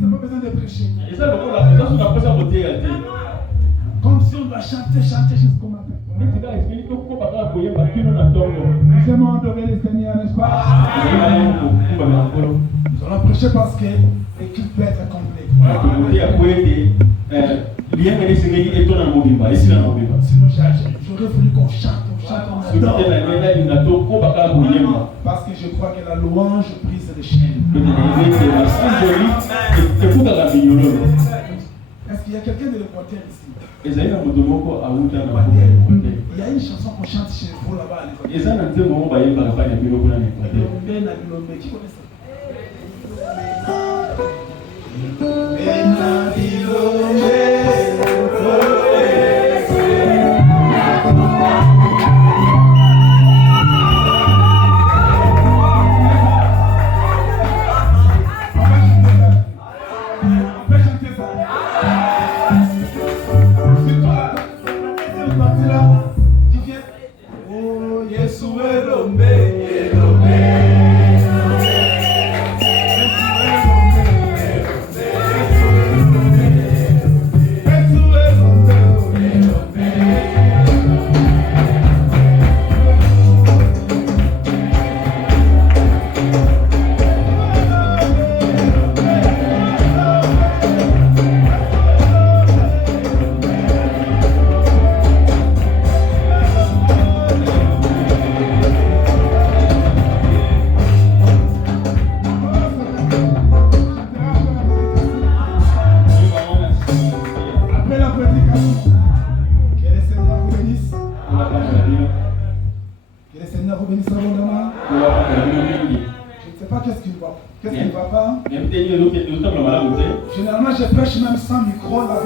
n'a pas besoin de prêcher. Et ça, on a pas voté. Comme si on doit chanter jusqu'au matin. Nous aimons adorer le Seigneur, n'est-ce pas? Nous allons prêcher parce que l'équipe peut être complète. Sinon, j'aurais voulu qu'on chante, on adore. Parce que je crois que la louange brise les chaînes. Est-ce qu'il y a quelqu'un de l'Équateur ici? Il y a une chanson qu'on chante chez vous là-bas à l'Équateur. Qui connaît ça? Généralement, je prêche même sans micro, ma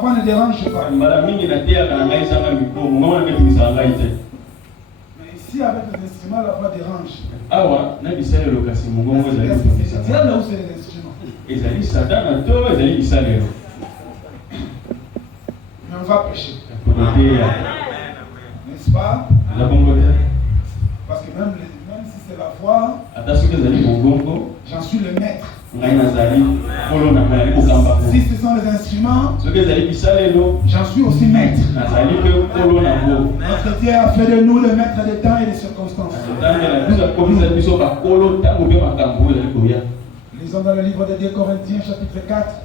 voix ne dérange pas. Mais ici, avec les instruments, la voix dérange. C'est là où c'est les instruments. Mais on va prêcher. N'est-ce pas? Parce que même si c'est la voix, j'en suis le maître. Si ce sont les instruments, j'en suis aussi maître. Notre Dieu a fait de nous le maître des temps et des circonstances. Lisons dans le livre de 2 Corinthiens, chapitre 4.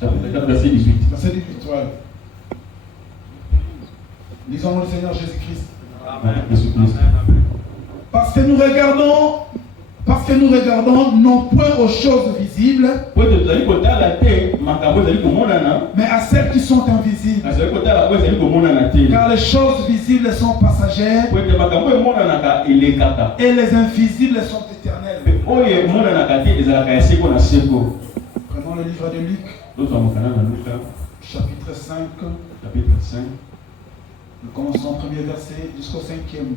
Chapitre 4, verset 18. Verset 18, ouais. Lisons le Seigneur Jésus-Christ. Parce que nous regardons non point aux choses visibles, mais à celles qui sont invisibles. Car les choses visibles sont passagères et les invisibles sont éternelles. Prenons le livre de Luc, chapitre 5. Nous commençons au premier verset jusqu'au 5e.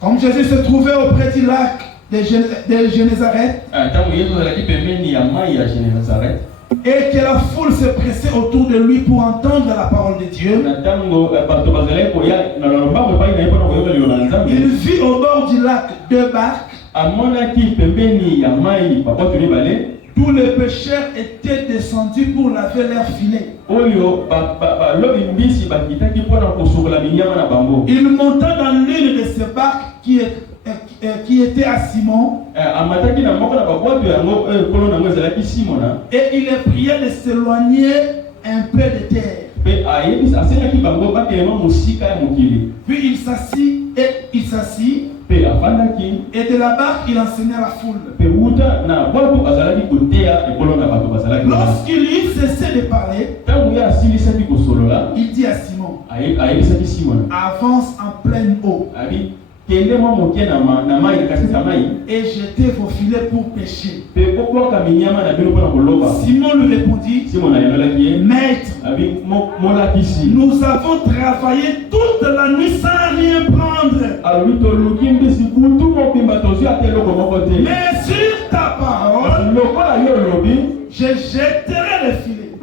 Comme Jésus se trouvait auprès du lac de Génézareth, et que la foule se pressait autour de lui pour entendre la parole de Dieu, il vit au bord du lac 2 barques. Tous les pêcheurs étaient descendus pour laver leurs filets. Il monta dans l'une de ces barques qui était à Simon, et il les priait de s'éloigner un peu de terre. Puis il s'assit et de la barque il enseignait à la foule. Lorsqu'il eut cessé de parler, il dit à Simon, avance en pleine eau et jetez vos filets pour pêcher. Simon lui répondit, Maître, nous avons travaillé toute la nuit sans rien prendre. Mais sur ta parole, je jetterai les filets.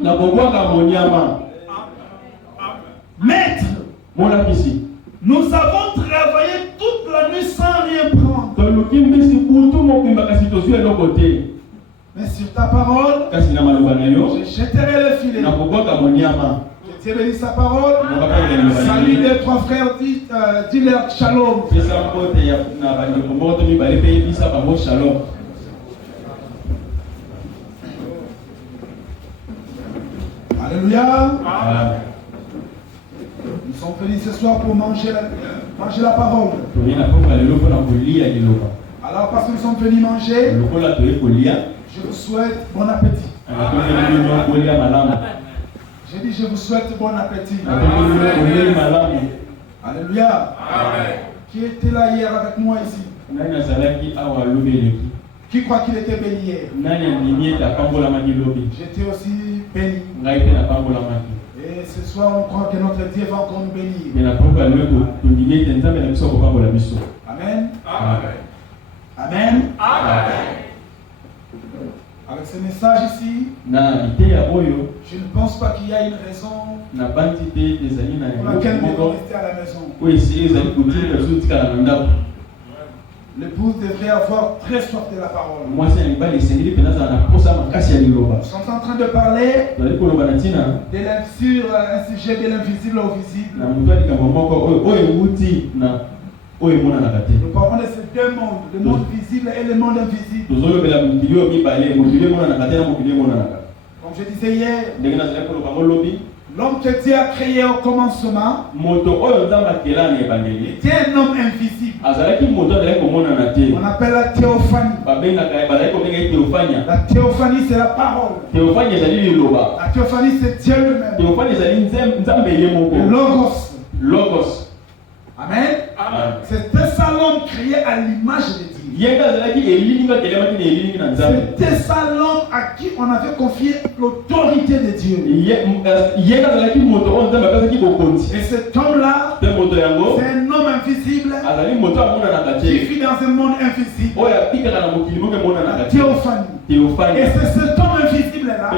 Maître, nous avons travaillé toute la Mais sur ta parole, je jeterai le filet. Je t'ai béni sa parole. Salut les trois frères, dis-leur shalom. Alléluia. Nous sommes venus ce soir pour manger la parole. Alors parce que nous sommes venus manger, je vous souhaite bon appétit. J'ai dit je vous souhaite bon appétit. Alléluia. Qui était là hier avec moi ici? Qui croit qu'il était béni hier? J'étais aussi béni. Et ce soir on croit que notre Dieu va encore nous bénir. Amen. Amen. Avec ce message ici, je ne pense pas qu'il y a une raison pour laquelle nous devons rester à la maison. L'épouse devrait avoir très soif de la parole. Nous sommes en train de parler sur un sujet de l'invisible au visible. Nous parlons de ces deux mondes, le monde visible et le monde invisible. Comme je disais hier, l'homme que Dieu a créé au commencement était un homme invisible. On appelle la théophanie. La théophanie, c'est la parole. La théophanie, c'est Dieu lui-même. Le logos. Amen. C'était ça l'homme créé à l'image de Dieu. C'était ça l'homme à qui on avait confié l'autorité de Dieu. Et cet homme-là, c'est un homme invisible qui vit dans un monde invisible. La théophanie. Et c'est cet homme invisible-là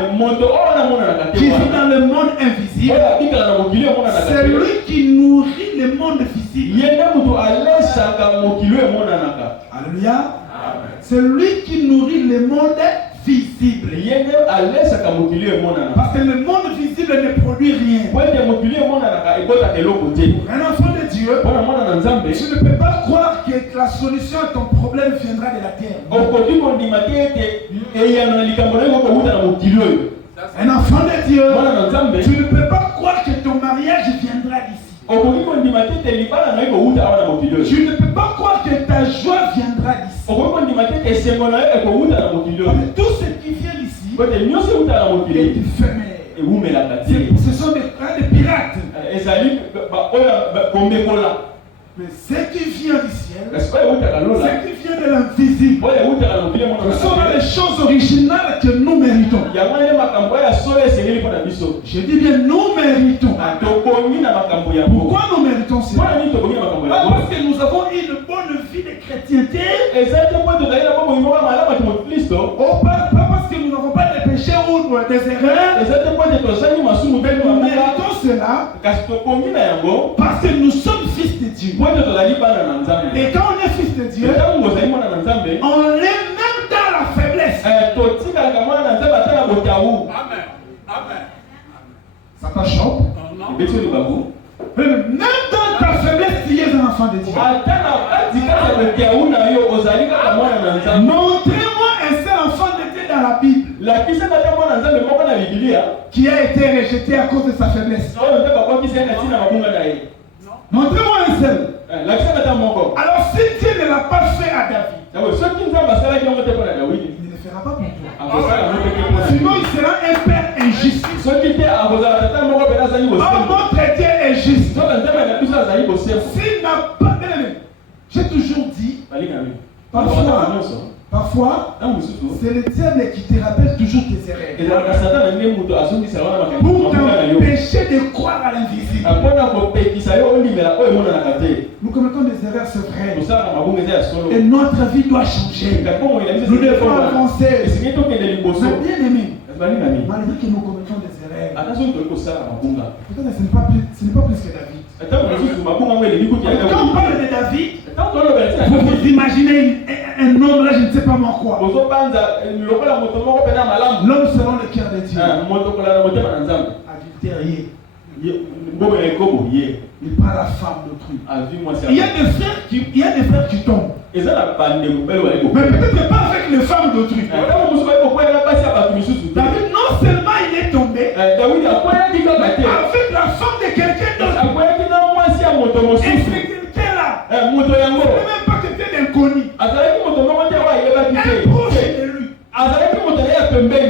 qui vit dans le monde invisible. C'est lui qui nourrit le monde visible. Alléluia. C'est lui qui nourrit le monde visible. Parce que le monde visible ne produit rien. Un enfant de Dieu, tu ne peux pas croire que la solution à ton problème viendra de la terre. Un enfant de Dieu, tu ne peux pas croire que ton mariage viendra d'ici. Tu ne peux pas croire que ta joie viendra d'ici. Tout ce qui vient d'ici est éphémère. Ce sont des pirates. Mais ce qui vient du ciel, ce qui vient de l'invisible, ce sont les choses originales que nous méritons. Je dis bien nous méritons. Pourquoi nous méritons cela? Parce que nous avons une bonne vie de chrétienté. Pas parce que nous n'avons pas de péchés ou des erreurs. Nous méritons cela parce que nous sommes fils de Dieu. Et quand on est fils de Dieu, on l'est même dans la faiblesse. Amen. Ça t'achoppe? Même dans ta faiblesse, tu es un enfant de Dieu. Montrez-moi un seul enfant de Dieu dans la Bible qui a été rejeté à cause de sa faiblesse. Montrez-moi un seul. Alors si Dieu ne l'a pas fait à David, il ne le fera pas pour toi. Sinon il sera un père injuste. Oh, notre Dieu est juste. S'il n'a pas aimé, j'ai toujours dit, parfois, c'est le diable qui te rappelle toujours tes erreurs pour t'empêcher de croire à l'invisible. Nous commettons des erreurs, c'est vrai. Et notre vie doit changer. Nous devons avancer. Mais bien aimé, malgré que nous commettons des erreurs, peut-être ce n'est pas plus que David. Quand on parle de David, vous imaginez un homme là, je ne sais pas moi quoi. L'homme selon le cœur de Dieu. Adultérier. Il prend la femme d'autrui. Il y a des frères qui tombent. Mais peut-être pas avec les femmes d'autrui. David, non seulement il est tombé, avec la femme de quelqu'un d'autre. Et c'est quelqu'un-là, c'est même pas quelqu'un d'inconnu. Un proche de lui.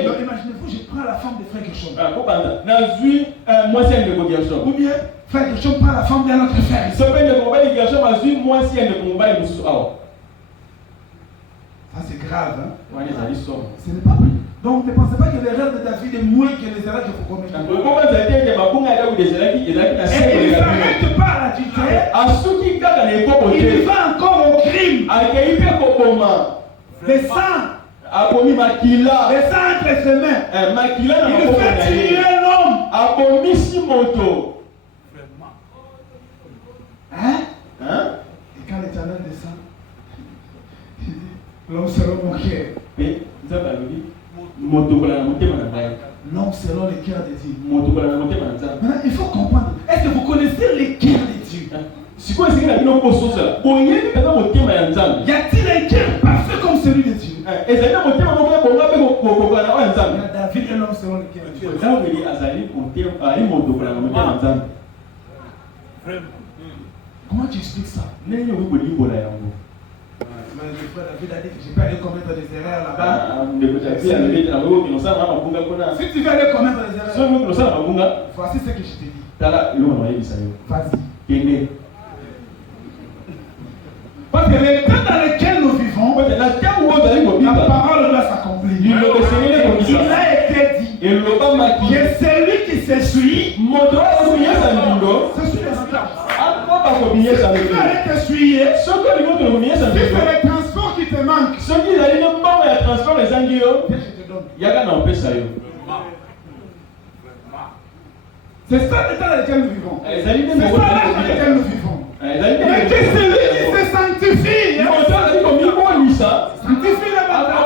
Donc imaginez-vous, je prends la femme de frère Gershom. Ou bien, frère Gershom prend la femme d'un autre frère. Ça c'est grave, hein? Ce n'est pas pris. Donc ne pensez pas que l'erreur de David est moins que les erreurs que vous commettez. Et il ne s'arrête pas à l'adultère. Il va encore au crime. Les sangs. Les sangs entre ses mains. Il fait tuer l'homme. Hein? Et quand l'Éternel descend, il dit, l'homme selon mon cœur. L'homme selon le cœur de Dieu. Maintenant, il faut comprendre. Est-ce que vous connaissez le cœur de Dieu? Y a-t-il un cœur parfait comme celui de Dieu? David est l'homme selon le cœur de Dieu. Comment tu expliques ça? Le frère David a dit que je peux aller commettre des erreurs là-bas. Si tu veux aller commettre des erreurs, voici ce que je te dis. Vas-y. Parce que le temps dans lequel nous vivons, la parole doit s'accomplir. Il a été dit que celui qui s'essuie, s'essuie les entaches. Si tu veux aller t'essuyer, si c'est le transport qui te manque, je te donne. C'est ça l'état dans lequel nous vivons. C'est ça l'état dans lequel nous vivons. Mais que celui qui se sanctifie, sanctifie le matin.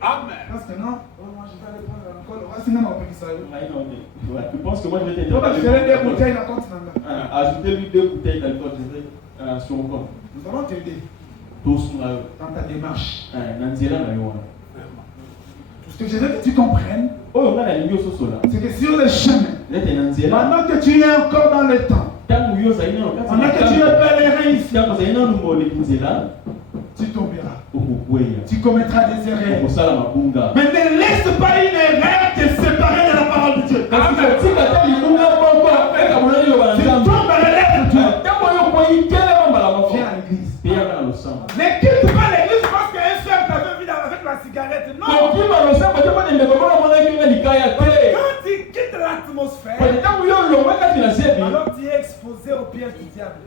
Amen. Parce que non, moi je vais aller prendre encore le reste, sinon on peut dire ça. Tu penses que moi je vais t'aider? On va faire des bouteilles dans le compte. Ajoutez-lui 2 bouteilles dans le compte sur le compte. Nous allons t'aider dans ta démarche. Ce que je veux que tu comprennes, c'est que sur le chemin, pendant que tu es encore dans le temps, pendant que tu es pèlerin ici, tu tomberas. Tu commettras des erreurs. Mais ne laisse pas une erreur te séparer de la parole de Dieu. Tu tombes à l'être de Dieu. Viens à l'église. Ne quitte pas l'église parce qu'un seul t'avait vu avec la cigarette. Non. Quand tu quittes l'atmosphère, alors tu es exposé au piège du diable.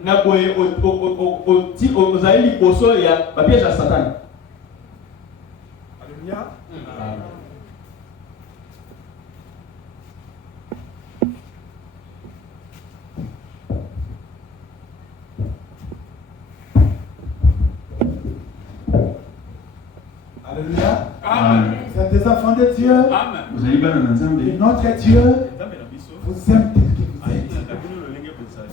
Alléluia. Alléluia. Amen. Vous êtes des enfants de Dieu. Amen. Vous allez bien dans et notre Dieu vous aime tel que vous êtes.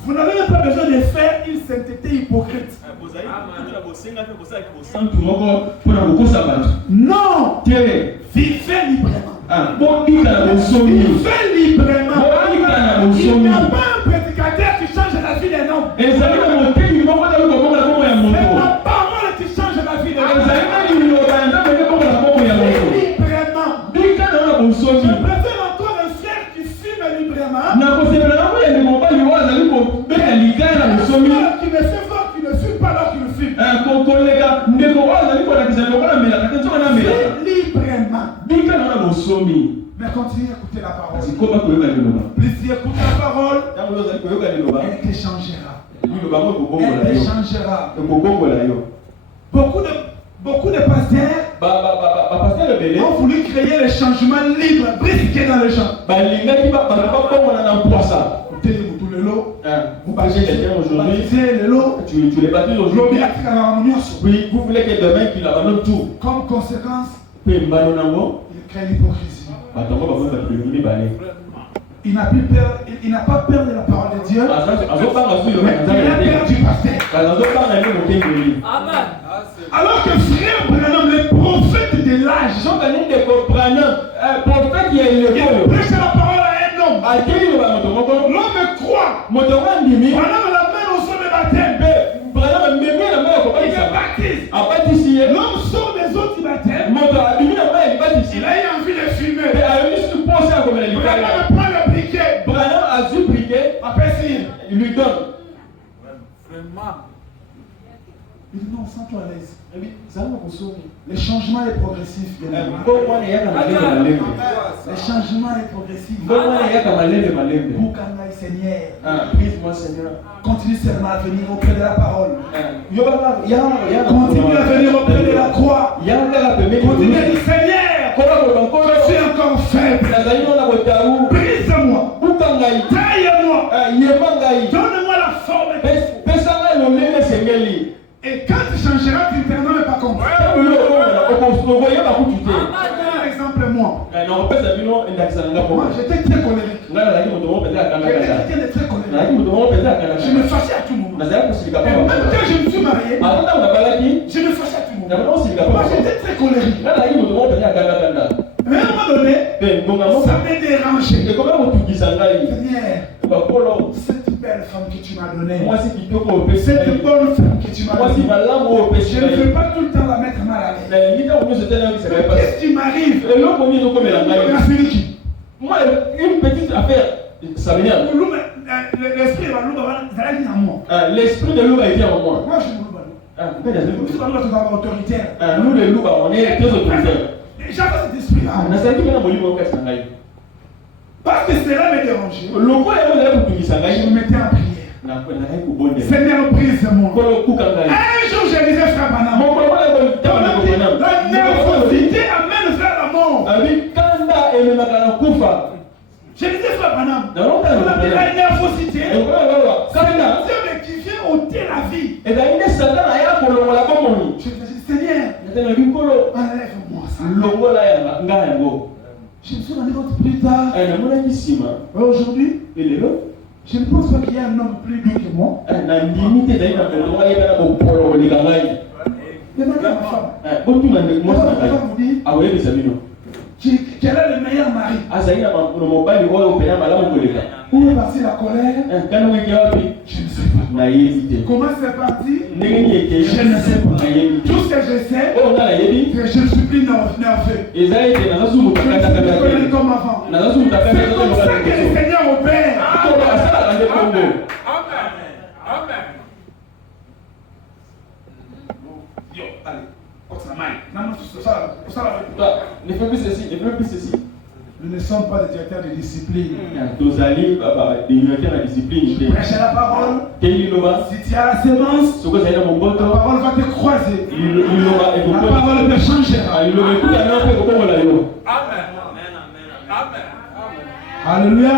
Vous n'avez même pas besoin de faire une sainteté hypocrite. Non. Vivez librement. Vivez librement. Il n'y a pas un prédicateur qui change la vie d'un homme. C'est la parole qui change la vie d'un homme. Je préfère encore un frère qui fume librement. Qui me fait voir qu'il ne fume pas alors qu'il fume. Librement. Mais continuez à écouter la parole. Plus tu écoutes la parole, elle te changera. Elle te changera. Beaucoup de pasteurs ont voulu créer le changement libre, brisqué dans les gens. l'eau. Vous baptisez quelqu'un aujourd'hui. Tu les baptises aujourd'hui. Oui, vous voulez que demain qu'il abandonne tout. Comme conséquence, il crée l'hypocrisie. Il n'a plus peur, il n'a pas peur de la parole de Dieu. Il a peur du pasteur. Alors que frère Branham, le prophète de l'âge, il prêche la parole à un homme. L'homme croit. Branham l'amène au sommet baptême. Il baptise. L'homme sort des eaux du baptême. Il a eu envie de fumer. Branham prend le briquet. Il lui donne. Il dit non, sens-toi à l'aise. Le changement est progressif. Le changement est progressif. Boukangaï Seigneur. Prise-moi Seigneur. Continue seulement à venir auprès de la parole. Continue à venir auprès de la croix. Continue à dire Seigneur, je suis encore faible. Brise-moi. Taille-moi. Donne-moi la forme. Et quand tu changeras, tu ne t'en rends pas compte. Par exemple, moi, j'étais très colérique. J'étais très colérique. Je me fâchais à tout moment. Et même quand je me suis marié, je me fâchais à tout moment. Moi, j'étais très colérique. Mais à un moment donné, ça m'a dérangé. Seigneur, cette belle femme que tu m'as donnée, cette bonne femme que tu m'as donnée, je ne veux pas tout le temps la mettre mal à l'aise. Qu'est-ce qui m'arrive? Moi, une petite affaire, ça m'énerve. L'esprit de l'Loup a été en moi. Moi, je ne veux pas. Autoritaire. Nous, les loups, on est très autoritaires. J'avais cet esprit-là. Parce que cela me dérangeait. Je me mettais en prière. Seigneur, brise-moi. Un jour, je disais frère Branham, la nervosité amène vers la mort. Je disais frère Branham, on appelle la nervosité. C'est le diable qui vient ôter la vie. Je disais Seigneur, enlève-moi ça. Je me suis rendu compte plus tard. Aujourd'hui, je ne pense pas qu'il y ait un homme plus doux que moi. Demandez à ma femme. Vous dites quel est le meilleur mari? Où est partie la colère? Je ne sais pas. Comment c'est parti? Je ne sais pas. Tout ce que je sais, c'est que je ne suis plus nerveux. Je ne suis plus comme avant. C'est comme ça que le Seigneur opère. Amen. Yo, allez. Ne fais plus ceci. Nous ne sommes pas des directeurs de discipline. Prêche la parole. Si tu as la sémence, la parole va te croiser. La parole te changera. Alléluia.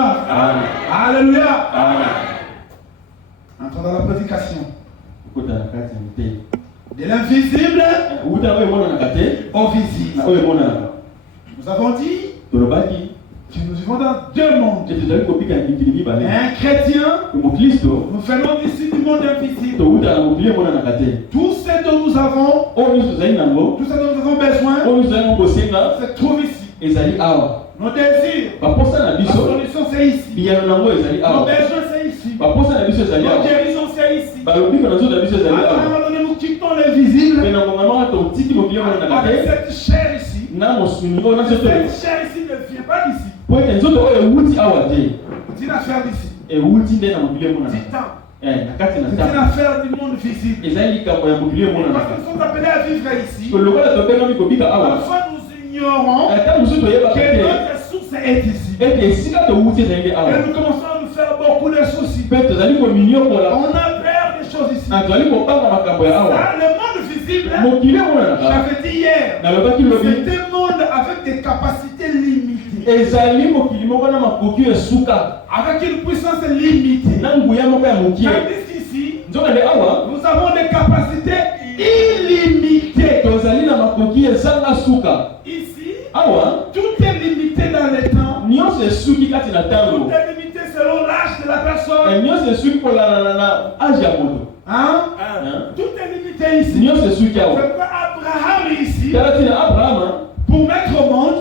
Alléluia. Entrons dans la prédication. De l'invisible au visible. Nous avons dit que nous vivons dans deux mondes. Un chrétien, nous faisons ici du monde invisible. Tout ce dont nous avons, tout ce dont nous avons besoin, se trouve ici. Nos désirs, ma solution c'est ici. Nos besoins c'est ici. Nos guérisons c'est ici. À un moment donné, nous quittons l'invisible avec cette chair ici. Cette chair ici ne vient pas d'ici. C'est une affaire d'ici. C'est une affaire du monde visible. Parce qu'ils sont appelés à vivre ici. Parfois nous ignorons que notre source est ici. Et nous commençons à nous faire beaucoup de soucis. On a peur des choses ici. Le monde visible, j'avais dit hier, c'est un monde avec des capacités limitées. avec une puissance limitée. Tandis qu'ici, nous avons des capacités illimitées. Ici, tout est limité dans le temps. Tout est limité selon l'âge de la personne. Tout est limité ici. C'est pourquoi Abraham ici, pour mettre au monde,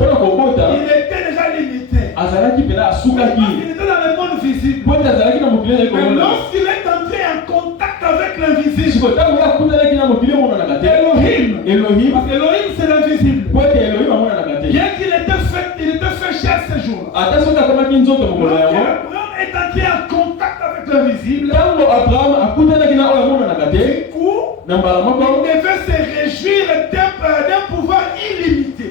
il était déjà limité. Il était dans le monde visible. Mais lorsqu'il est entré en contact avec l'invisible, Elohim, parce qu'Elohim c'est l'invisible. Bien qu'il était fait chair ces jours. Abraham est entré en contact avec l'invisible. Du coup, il devait se réjouir d'un pouvoir illimité.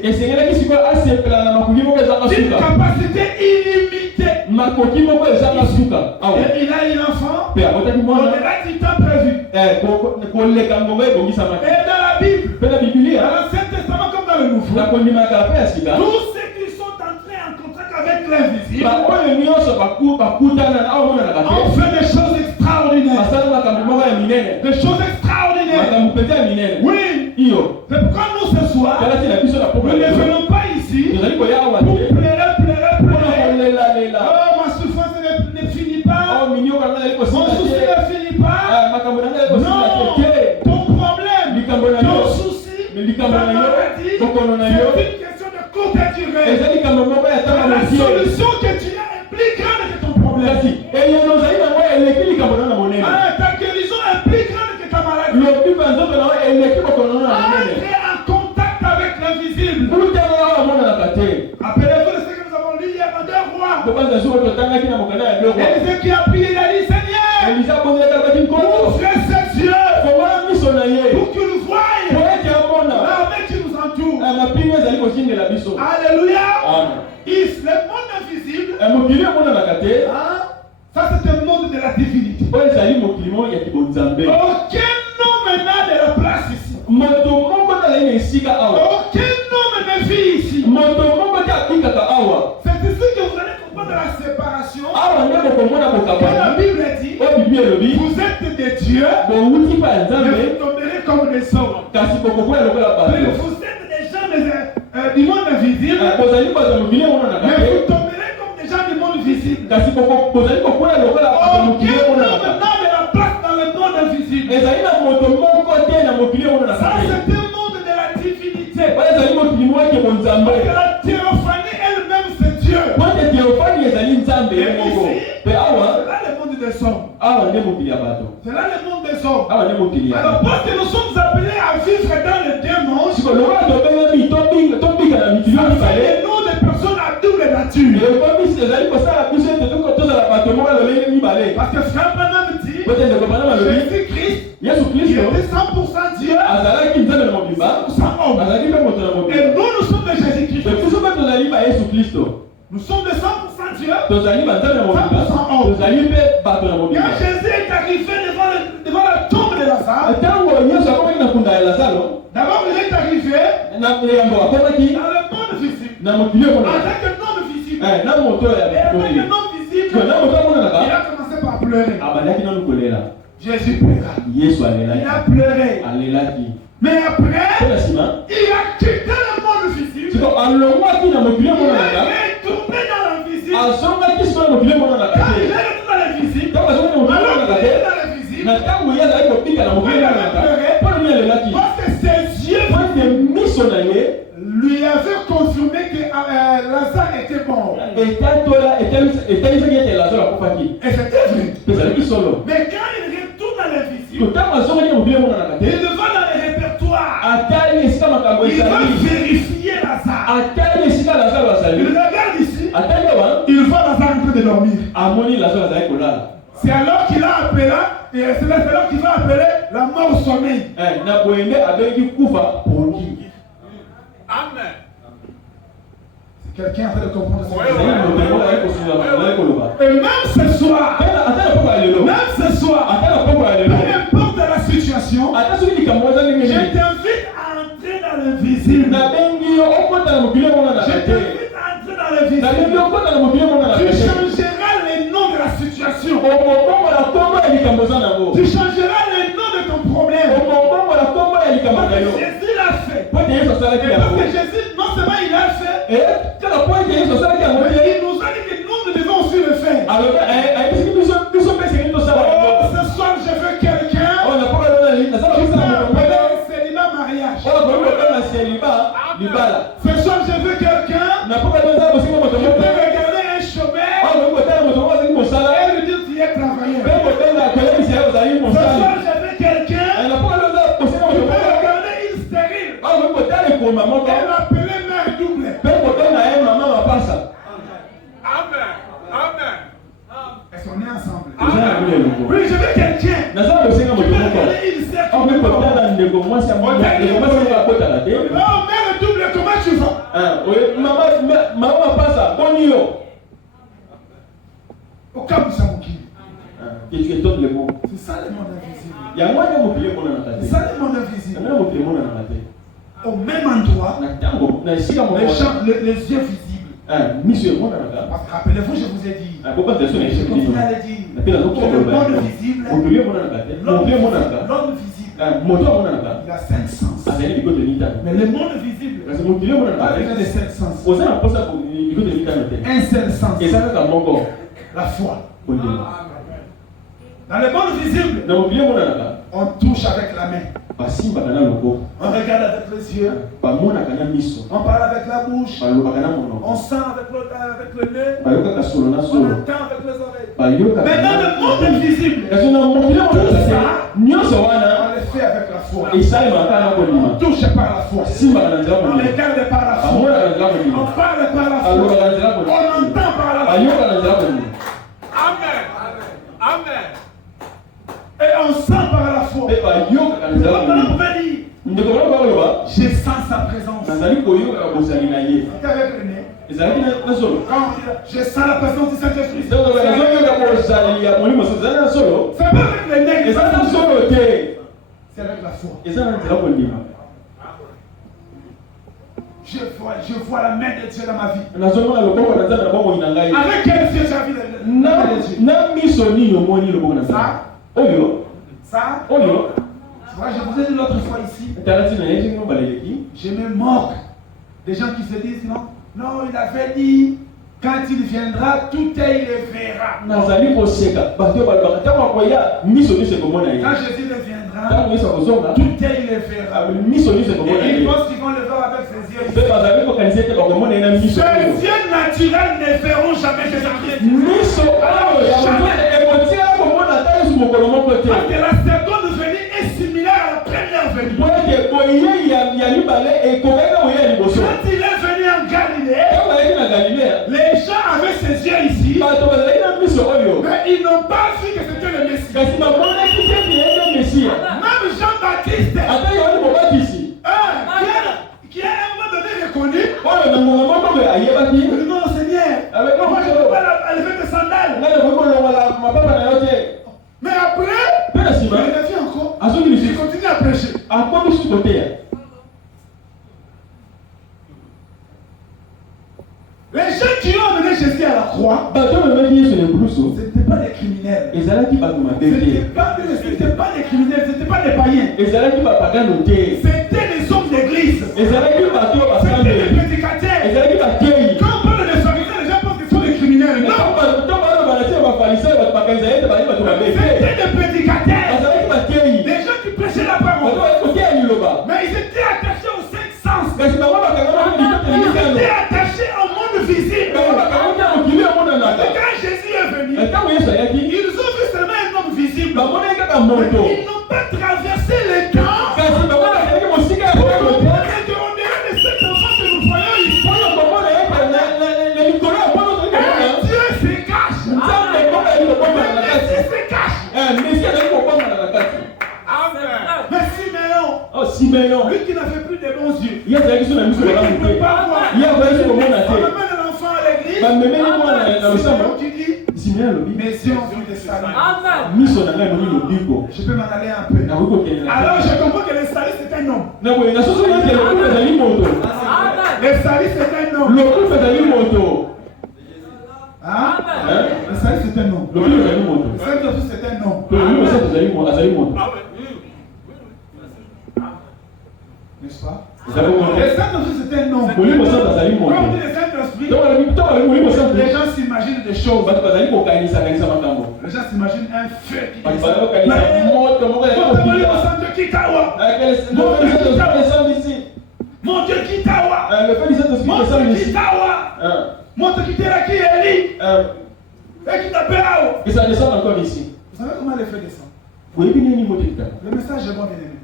D'une capacité illimitée. Et il a un enfant. Au-delà du temps prévu. Et dans la Bible, dans l'Ancien Testament comme dans le Nouveau, tous ceux qui sont entrés en contact avec l'invisible ont fait des choses extraordinaires. Des choses extraordinaires. Oui. C'est pourquoi nous ce soir, nous ne venons pas ici pour pleurer. Oh, ma souffrance ne finit pas. Mon souci ne finit pas. Non, ton problème, ton souci, ta maladie, c'est une question de courte durée. La solution que tu as est plus grande que ton problème. Ta guérison est plus grande que ta maladie. Entrez en contact avec l'invisible. Appelez-vous de ce que nous avons lu hier dans 2 Rois. Élisée qui a prié, il a dit Seigneur, ouvre ses yeux pour qu'il voie l'armée qui nous entoure. Alléluia. Le monde invisible, ça c'est un monde de la divinité. Aucun homme n'a de la place ici. Aucun homme ne vit ici. C'est ici que vous allez comprendre la séparation. Quand la Bible dit, vous êtes des dieux, mais vous tomberez comme des hommes. Vous êtes des gens du monde invisible, mais vous tomberez comme des gens du monde visible. Aucun homme n'a de la place dans le monde invisible. Ça c'est un monde de la divinité. Parce que la théophanie elle-même c'est Dieu. Et ici, c'est là le monde des hommes. C'est là le monde des hommes. Alors parce que nous sommes appelés à vivre dans le démon, ça fait nous des personnes à double nature. Parce que frère Branham dit, Jésus-Christ, il était 100% Dieu, 100% homme. Et nous sommes de Jésus-Christ. Nous sommes de 100% Dieu, 100% homme. Quand Jésus est arrivé devant la tombe de Lazare, d'abord il est arrivé dans le monde visible. En tant que homme visible. Et en tant que homme visible, il a commencé par pleurer. Jésus pleura. Il a pleuré. Mais après, il a quitté le monde visible. Il est retourné dans l'invisible. Quand il est retourné dans l'invisible, alors qu'il est dans l'invisible, il a pleuré. Parce que ses yeux lui avaient confirmé que Lazare était mort. Et c'était vrai. Mais quand il retourne dans l'invisible, il va dans les répertoires. Il va vérifier Lazare. Il regarde ici. Il voit Lazare en train de dormir. C'est alors qu'il a appelé, et c'est alors qu'il va appeler la mort au sommeil. Amen. Quelqu'un a fait de comprendre ça. Et même ce soir, peu importe la situation, je t'invite à entrer dans l'invisible. Je t'invite à entrer dans l'invisible. Tu changeras les noms de la situation. Tu changeras les noms de ton problème. Jésus l'a fait. Parce que Jésus, non seulement il l'a fait, mais il nous a dit que nous devons aussi le faire. Ce soir, je veux quelqu'un qui va appeler célibat mariage. Ce soir, je veux quelqu'un qui peut regarder un chômeur et lui dire tu es travailleur. Ce soir, je veux quelqu'un qui peut regarder une stérile et l'appeler mère double. Amen. Amen. Est-ce qu'on est ensemble? Oui, je veux quelqu'un qui peut regarder une stérile. Oh, mère double, comment tu vas? Au cas où ça vous quitte. C'est ça le monde invisible. C'est ça le monde invisible. Au même endroit, les yeux visibles. Parce que rappelez-vous, je vous ai dit. Je continue à le dire. Le monde visible. L'homme visible. Il a 5 sens. Mais le monde visible. Pas besoin de 5 sens. Un seul sens. La foi. Dans le monde visible, on touche avec la main. On regarde avec les yeux. On parle avec la bouche. On sent avec le nez. On entend avec les oreilles. Mais dans le monde invisible, tout ça, on le fait avec la foi. On touche par la foi. On regarde par la foi. On parle par la foi. On entend par la foi. Amen. Amen. Et on sent par la foi. Je sens sa présence. C'est avec le nez. Je sens la présence du Saint-Esprit. C'est pas avec le nez. C'est avec la foi. Je vois la main de Dieu dans ma vie. Avec quel Dieu j'ai envie de ça, tu vois, je vous ai dit l'autre fois ici, je me moque des gens qui se disent non, il avait dit quand il viendra, tout il le verra. Quand Jésus viendra, tout il le verra. Et ils pensent qu'ils vont le voir avec ses yeux. Ses yeux naturels ne verront jamais Jésus. Parce que la seconde venue est similaire à la première venue. Quand il est venu en Galilée, les gens avaient ses yeux ici, mais ils n'ont pas vu que c'était le Messie. Même Jean-Baptiste, qui a un moment donné reconnu, non Seigneur, moi je ne peux pas enlever mes sandales. Mais après, il revient encore. Il continue à prêcher. Les gens qui ont amené Jésus à la croix, ce n'étaient pas des criminels. Ce n'étaient pas des criminels, ce n'étaient pas des païens. C'était des hommes d'église. C'était des prédicateurs. Quand on parle des pharisiens, les gens pensent qu'ils sont des criminels. Non. C'était des prédicateurs. Des gens qui prêchaient la parole. Mais ils étaient attachés aux 5 sens. Ils étaient attachés au monde visible. Quand Jésus est venu, ils ont vu seulement un homme visible. Mais ils n'ont pas traversé les temps. Dieu se cache. Mais Siméon, lui qui n'avait plus de bons yeux, lui qui ne peut pas voir, on amène l'enfant à l'église, Siméon qui dit, mes yeux ont vu des saluts. Je peux m'en aller un peu. Alors je comprends que les saluts c'est un homme. Les saluts c'est un homme. N'est-ce pas? Le Saint-Esprit, c'est un nom. Quand on dit le Saint-Esprit, les gens s'imaginent des choses. Les gens s'imaginent un feu qui descend. Mon Dieu qui t'awa. Le fait du Saint-Esprit descend ici. Mon Dieu qui t'awa qui est Eli. Et qui t'appelle là-haut. Et ça descend encore ici. Vous savez comment les feux descendent? Le message est bon, bien aimé.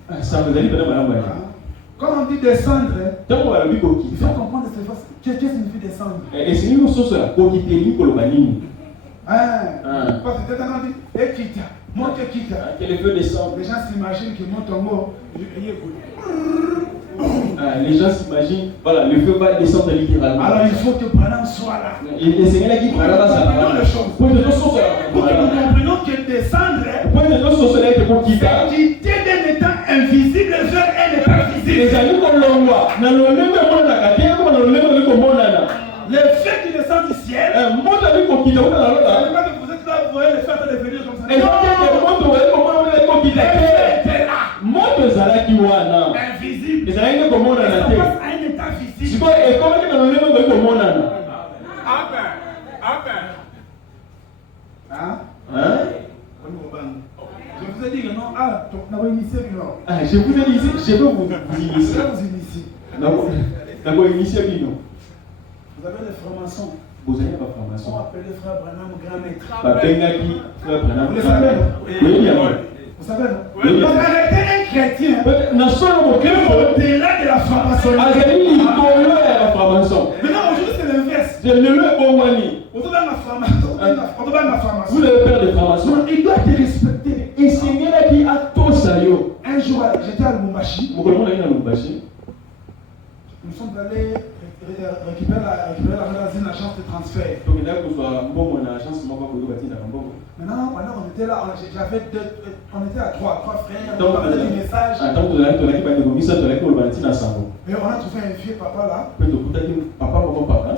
Quand on dit descendre, il faut comprendre qu'est-ce que signifie descendre. Parce que quand on dit Ekita, monte Ekita, les gens s'imaginent que mon tombeau, les gens s'imaginent, voilà, le feu va descendre littéralement. Alors il faut que Branham soit là. Et c'est là qui prend la pour que nous comprenions que descendre, c'est quitter d'un état invisible vers un état visible. Les feux qui descendent du ciel, vous êtes là, vous voyez les feux de venir comme ça. Invisible. Ça passe à un état visible. Je vous ai dit que non, je vous ai dit, je veux vous initier. Vous avez des francs-maçons. Vous avez pas formation. On appelle les frères Branham grand maître. Vous le savez? Oui, vous savez, non? Donc arrêtez un chrétien au-delà de la franc-maçonnerie. Maintenant, aujourd'hui, c'est l'inverse. Vous le père de formation. Il doit te respecter. Et c'est bien là qui a tout ça. Un jour, j'étais à Lubumbashi. Nous sommes allés récupérer l'argent dans une agence de transfert. Maintenant, on était là, on était à trois frères, on parlait du message. Et on a trouvé un vieux papa là,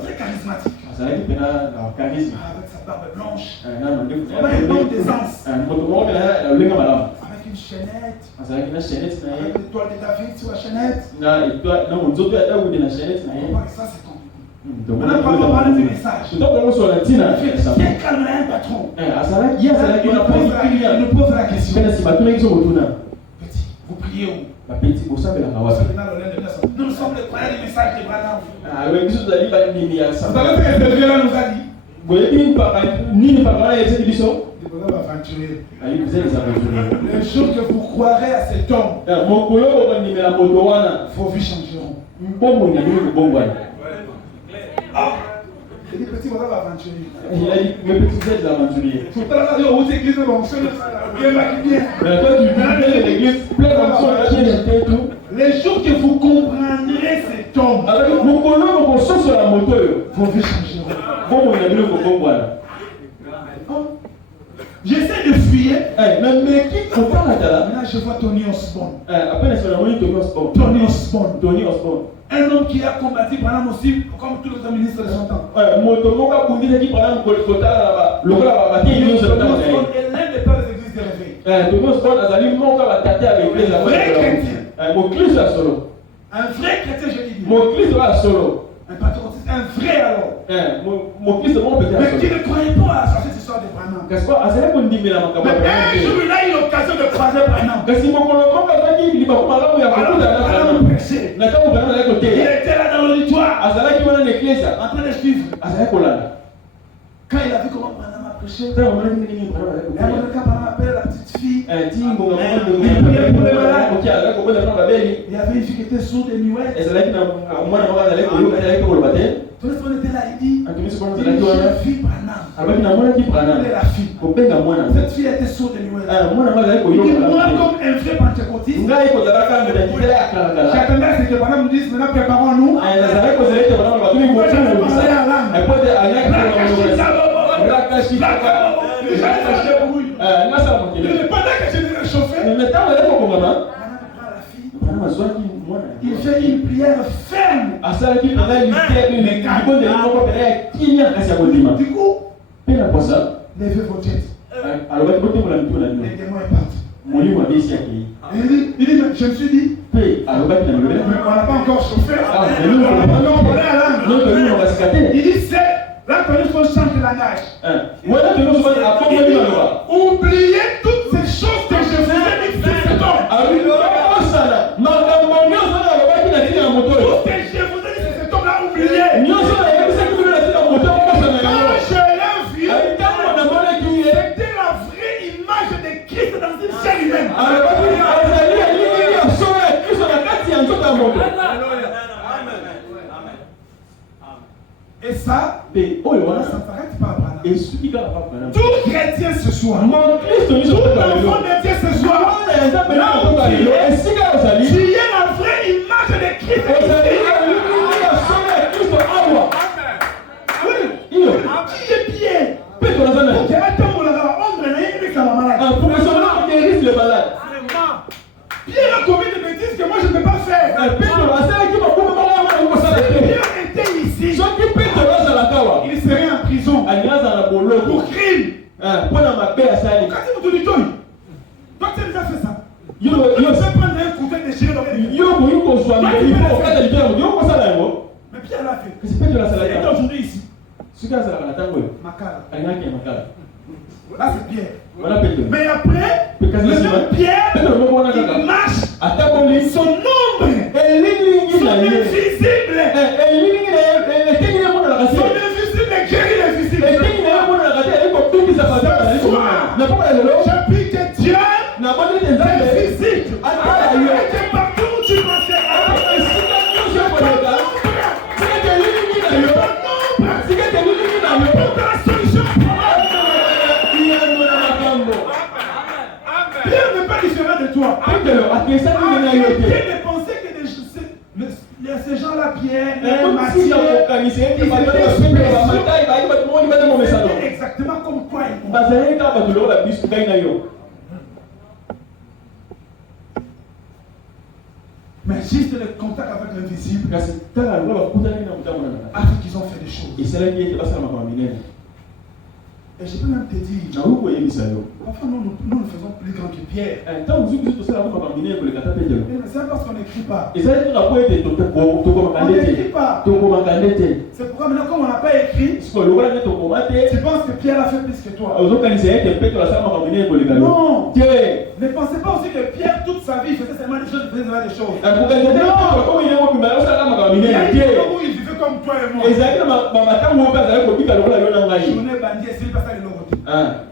très charismatique, avec sa barbe blanche, avec un nom d'aisance, avec une chaînette, avec l'étoile de David sur la chaînette. Ça c'est ton. Maintenant, quand on parle du message, il fait calme un patron. Il nous pose la question. Petit, vous priez où? Nous sommes les croyants du message de Branham. Vous savez ce que ce vieux-là nous a dit? Le jour que vous croirez à cet homme, vos vies changeront. Il dit petit, vous avez aventurier. Il a dit, mes petits êtres aventuriers. Tout à l'heure, il dit, église, bon, c'est bien maquillé. Mais toi, tu viens l'église, plein de tout. Les jours que vous comprendrez cet homme, avec mon colonne, on sort sur la moto, vos vies changeront. Bon, on a vu le bon. J'essaie de fuir. Mais qui comprend la tala? Maintenant, je vois Tony Osborne. Après, c'est Tony Osborne. Tony Osborne. Un homme qui a combattu Branham aussi, comme tous les autres ministres de son temps. Mon tomoka Kundi qui Branham Kolkota là-bas. Le gars là-bas, il est l'un des pères des églises de réveil. Tony Osborne a zali mon gars va tâter avec les un vrai chrétien. Mon Christ là solo. Un vrai chrétien, je dis. Mon Christ là solo. Un pentecôtiste, un vrai alors. Mon Christ bon peut-être. Mais qui ne croyait pas à cette histoire de Branham. Qu'est-ce quoi? Azali qu'on dit mais la makaba. Mais un jour il a eu l'occasion de croiser Branham. Qu'est-ce que mon colonne va dire? Il va pas là où il y a beaucoup d'argent. Il était là dans l'auditoire. Azali qui va dans l'église en train de suivre. Azali qu'on l'a. Quand il a vu comment Branham a prêché, quand Branham appelle la petite fille. Il y avait une fille qui était sourde et muette. Tout le monde était là, il dit, j'ai vu Branham. Elle est la fille. Cette fille était sourde et muette. Il dit, moi comme un vrai pentecôtiste, j'attendais à ce que Branham me dise, maintenant préparons-nous. Pendant que je me réchauffais, il fait une prière ferme. Du coup, levez vos têtes. Les démons est parti. Il dit, je me suis dit, on n'a pas encore chauffé. Il dit, c'est là que nous chante la nage. Oubliez toutes ces choses que je vous ai dit, c'est bon. Tout ce que je vous ai dit, c'est cet homme-là, oubliez. Quand je l'ai vu, c'était la vraie image de Christ dans une chair humaine. Et ça, ça ne s'arrête pas. Tout chrétien ce soir, tout enfant de Dieu ce soir, tu es la vraie image de Christ. Qui est Pierre? Pierre a commis des bêtises que moi je ne peux pas faire. Pierre était ici. Il serait en prison pour crime. Quand tu me dis toi, tu as déjà fait ça. Tu peux prendre un couteau et déchirer l'oreille. Mais Pierre l'a fait. Il est aujourd'hui ici. Là c'est Pierre. Mais après, le même Pierre, il marche, son ombre, son invisible. Son invisible guérit l'invisible. Je prie que Dieu t'invisite. Que partout où tu passes, pour ta solution. Pierre n'est pas différent de toi. Arrêtez de penser que ces gens-là, Pierre, Matthieu, ils étaient exactement comme toi et moi. Mais juste le contact avec l'invisible a fait qu'ils ont fait des choses. Et je peux même te dire, parfois nous ne faisons plus grand que Pierre. Mais c'est parce qu'on n'écrit pas. On n'écrit pas. C'est pourquoi maintenant, comme on n'a pas écrit, tu penses que Pierre a fait plus que toi. Non. Ne pensez pas aussi que Pierre, toute sa vie, faisait seulement des choses, il faisait des choses. Non. Il y a une époque où il vivait comme toi et moi. Journée bandit, c'est pas ça le logo.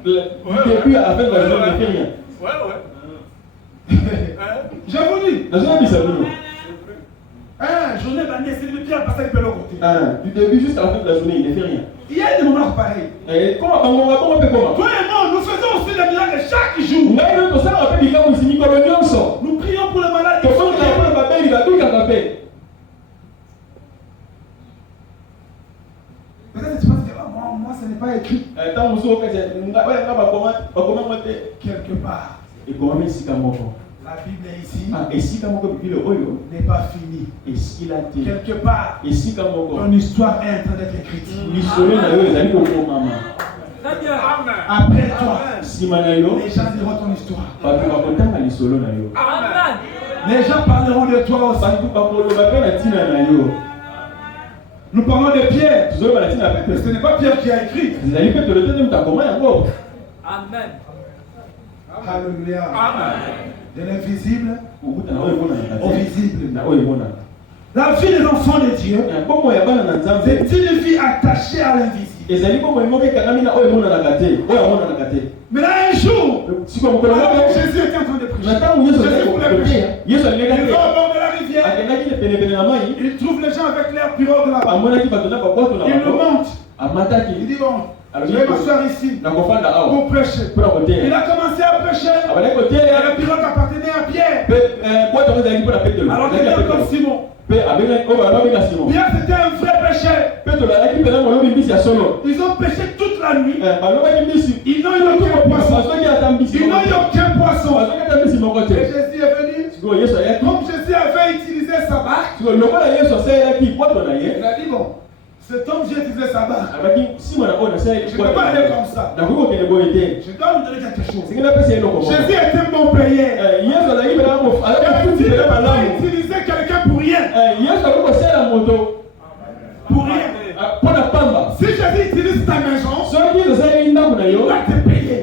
Depuis à la fin de la journée, il ne fait rien. Je vous dis. Journée bandit, c'est le Pierre parce qu'il peut le côté. Du début jusqu'à la fin de la journée, il ne fait rien. Il y a des moments pareils. Toi et moi, nous faisons aussi des miracles chaque jour. Nous prions pour les malades. Peut-être tu penses que moi, ce n'est pas écrit. Quelque part. La Bible est ici. N'est pas finie. Quelque part. Ton histoire est en train d'être écrite. Après toi, les gens diront ton histoire. Les gens parleront de toi aussi. Nous parlons de Pierre. Mais ce n'est pas Pierre qui a écrit. Amen. Alléluia. De l'invisible au visible. La vie des enfants de Dieu, c'est une vie attachée à l'invisible. Mais là, un jour, Jésus était en train de prêcher. Jésus voulait prêcher. Il va au bord de la rivière. Il trouve les gens avec l'air pirogue là-bas. Il le monte. Il dit bon, je vais m'asseoir ici pour prêcher. Il a commencé à prêcher. Et le pirogue appartenait à Pierre. Alors qu'il était comme Simon. Pierre c'était un vrai pécheur. Ils ont péché toute la nuit. Ils n'ont eu aucun poisson. Et Jésus est venu. Comme Jésus avait utilisé sa barque, il a dit bon, Cet homme, j'ai utilisé sa barre. Je ne peux pas aller comme ça. Je dois lui donner quelque chose. Jésus était bon payé. Il n'a pas utilisé quelqu'un pour rien. Pour rien. Si Jésus utilise ta maison, il va te payer.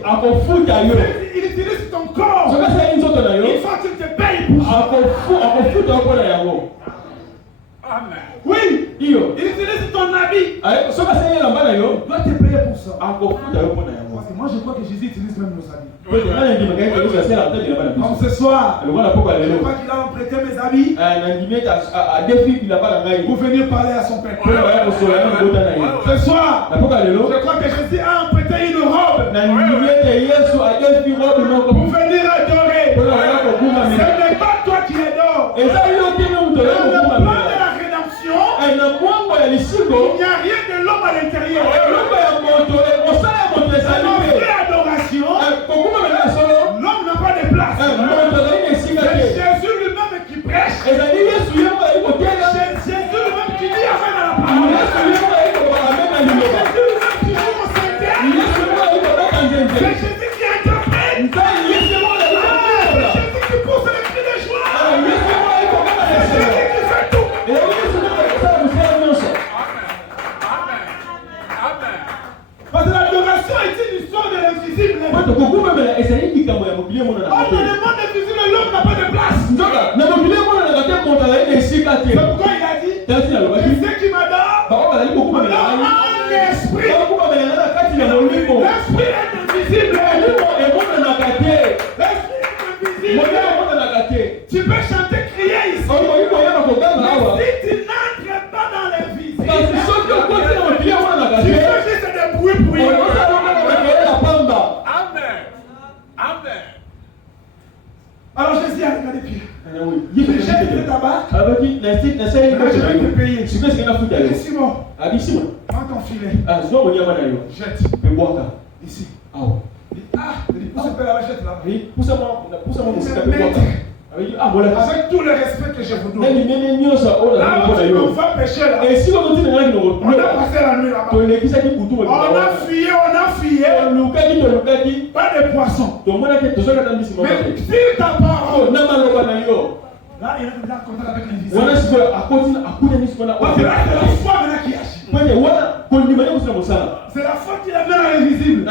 Il utilise ton corps. Il faut qu'il te paye pour ça. Amen. Oui, il utilise ton habit. Il doit te payer pour ça. Parce que moi je crois que Jésus utilise même nos habits. Comme ce soir, je crois qu'il a emprunté mes habits pour venir parler à son peuple. Ce soir, je crois que Jésus a emprunté une robe pour venir adorer. Ce n'est pas toi qui adores. Dans le plan de la rédemption, il n'y a rien de l'homme à l'intérieur. L'homme n'a pas de place. C'est Jésus lui-même qui prêche. C'est Jésus lui-même qui dit amen à la parole. C'est Jésus lui-même qui joue au Saint-Terre. C'est Jésus qui interprète. C'est Jésus qui pousse les cris de joie. C'est Jésus qui fait tout. Parce que l'adoration est une histoire de l'invisible. Dans le monde invisible, l'homme n'a pas de place. C'est pourquoi il a dit, et ceux qui m'adorent, un esprit. L'esprit est invisible. Tu peux chanter, crier ici. Mais si tu n'entres pas dans l'invisible, tu fais juste des bruits pour y aller. Amen. Alors Jésus a regardé Pierre. Il jette le tabac. Je vais te payer. Simon, prends ton filet. Jette. Ici. Il dit, pousse un peu la vachette là. Avec tout le respect que je vous donne. Là où tu vas pêcher là. On a passé la nuit là-bas. On a fuyé. Pas de poisson. Mais si ta parole. Là, il est en contact avec l'invisible. C'est la foi maintenant qui agit. C'est la foi qui l'amène à l'invisible.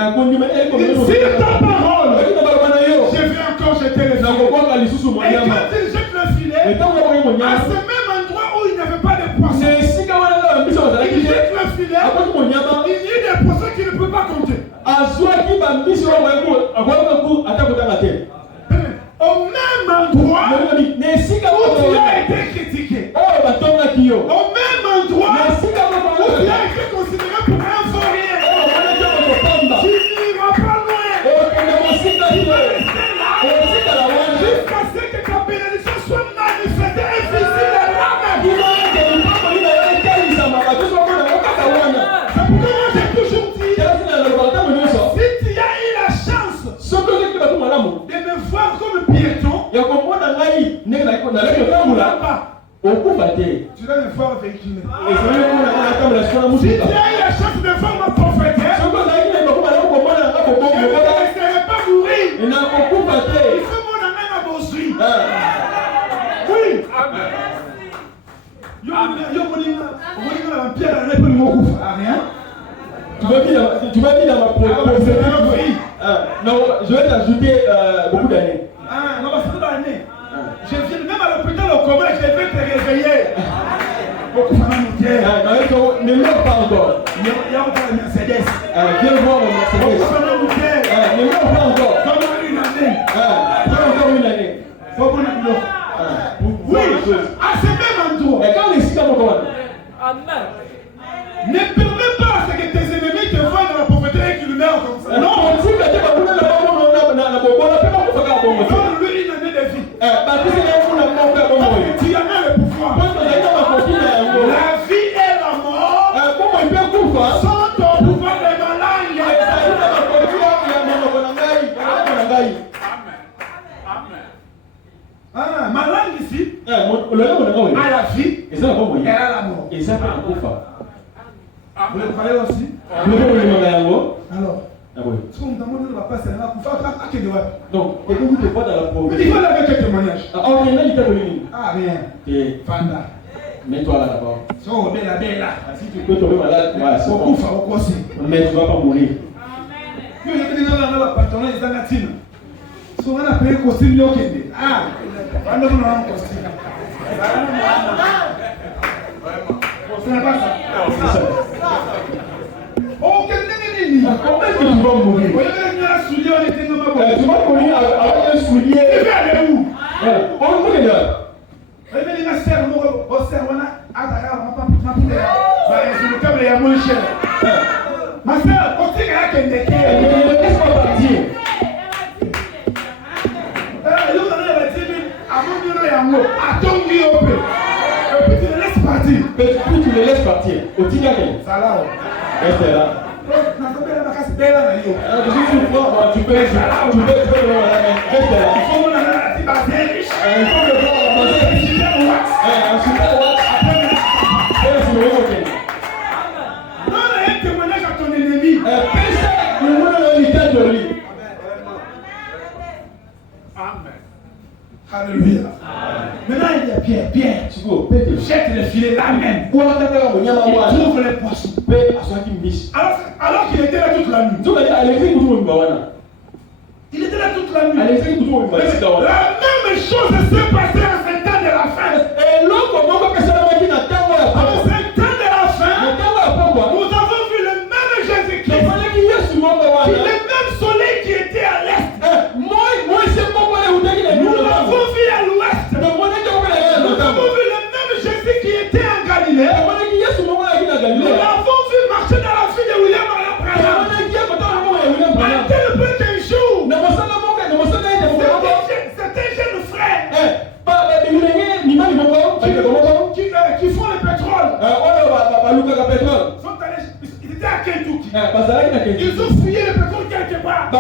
Si ta parole, je vais encore jeter le filet. Et quand il jette le filet, à ce même endroit où il n'y avait pas de poisson, il jette le filet, il y a des poissons qu'il ne peut pas compter. Au même endroit où tu as été critiqué, au même endroit où tu as été considéré pour un vaurien, tu n'iras pas loin. Jusqu'à ce que ta bénédiction soit manifestée et visible là-même. C'est pourquoi moi j'ai toujours dit, si tu as eu la chance de me voir comme piéton, tu dois me voir véhiculer. Si tu as eu la chance de voir ma prophétesse, je ne te laisserai pas mourir. Il faut mon amène à Bosui. Oui. Amen. Tu m'as dit dans ma prophétie. Non, je vais t'ajouter beaucoup d'années. Non, parce que d'années. Je viens même à l'hôpital au commun, je vais te réveiller. Ne meurs pas encore. Il y a encore le Mercedes. Viens voir mon Mercedes. Ne meurs pas encore. Donne-moi une année. Encore une année. Oui, à ce même endroit. Et quand les cigares vont Amen. Ne permets pas à ce que tes ennemis te voient dans la pauvreté et qu'ils meurent comme ça. Non, donne-lui une année de vie. Parce que tu en as le pouvoir. La vie et la mort sont au pouvoir de ma langue. Amen. Ma langue ici a la vie et a la mort. Vous le croyez aussi? Alors, donc, quelqu'un qui te voit dans la pauvreté. il faut avoir quelques témoignages. Ah, bien. Fanda. Mets-toi là d'abord. Si on met la belle là. Si tu peux tomber malade, voilà, c'est bon. Mais tu ne vas pas mourir. Il y a des gens qui ont patronat des anatines. Si on a payé le costume, ah, on a un costume. Ce n'est pas ça. Oh, quelqu'un dit. Comment est-ce que tu vas mourir? Tu vas mourir avec un soulier. Tu vas aller où? On peut le faire. Ma soeur, continue à ne laisse pas partir. Et puis tu le laisses partir. Puis tu le laisses partir. Au tigre. Ça là. Reste là. Tu peux reste là. Il faut le Alléluia. Maintenant il y a Pierre. Jette le filet là même. Il trouve les poissons. Alors qu'il était là toute la nuit. Il était là toute la nuit. La même chose s'est passée à 7 ans de la fin. À 7 ans de la fin, nous avons vu le même Jésus-Christ. Le même soleil qui était à l'est. Nous l'avons vu à l'ouest. Nous avons vu le même Jésus qui était en Galilée. Nous l'avons vu marcher dans la vie de William Branham. À tel point qu'un jour, c'était un jeune frère qui font le pétrole. Ils étaient à Kentucky. Ils ont fouillé le pétrole quelque part. Ils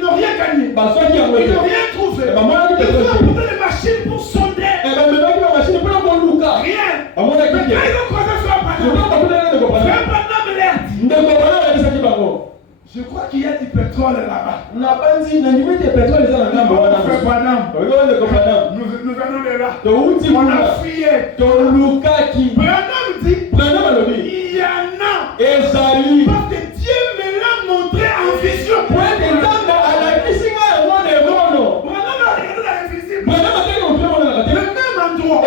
n'ont rien gagné. Ils n'ont rien trouvé. Ils ont apporté des machines pour sonder. Rien. Mais quand ils ont croisé sur la panneau, je crois qu'il y a du pétrole là-bas. Nous venons de là. On a fouillé. Branham dit il y en a. Parce que Dieu me l'a montré en vision. Branham a regardé dans l'invisible. Le même endroit.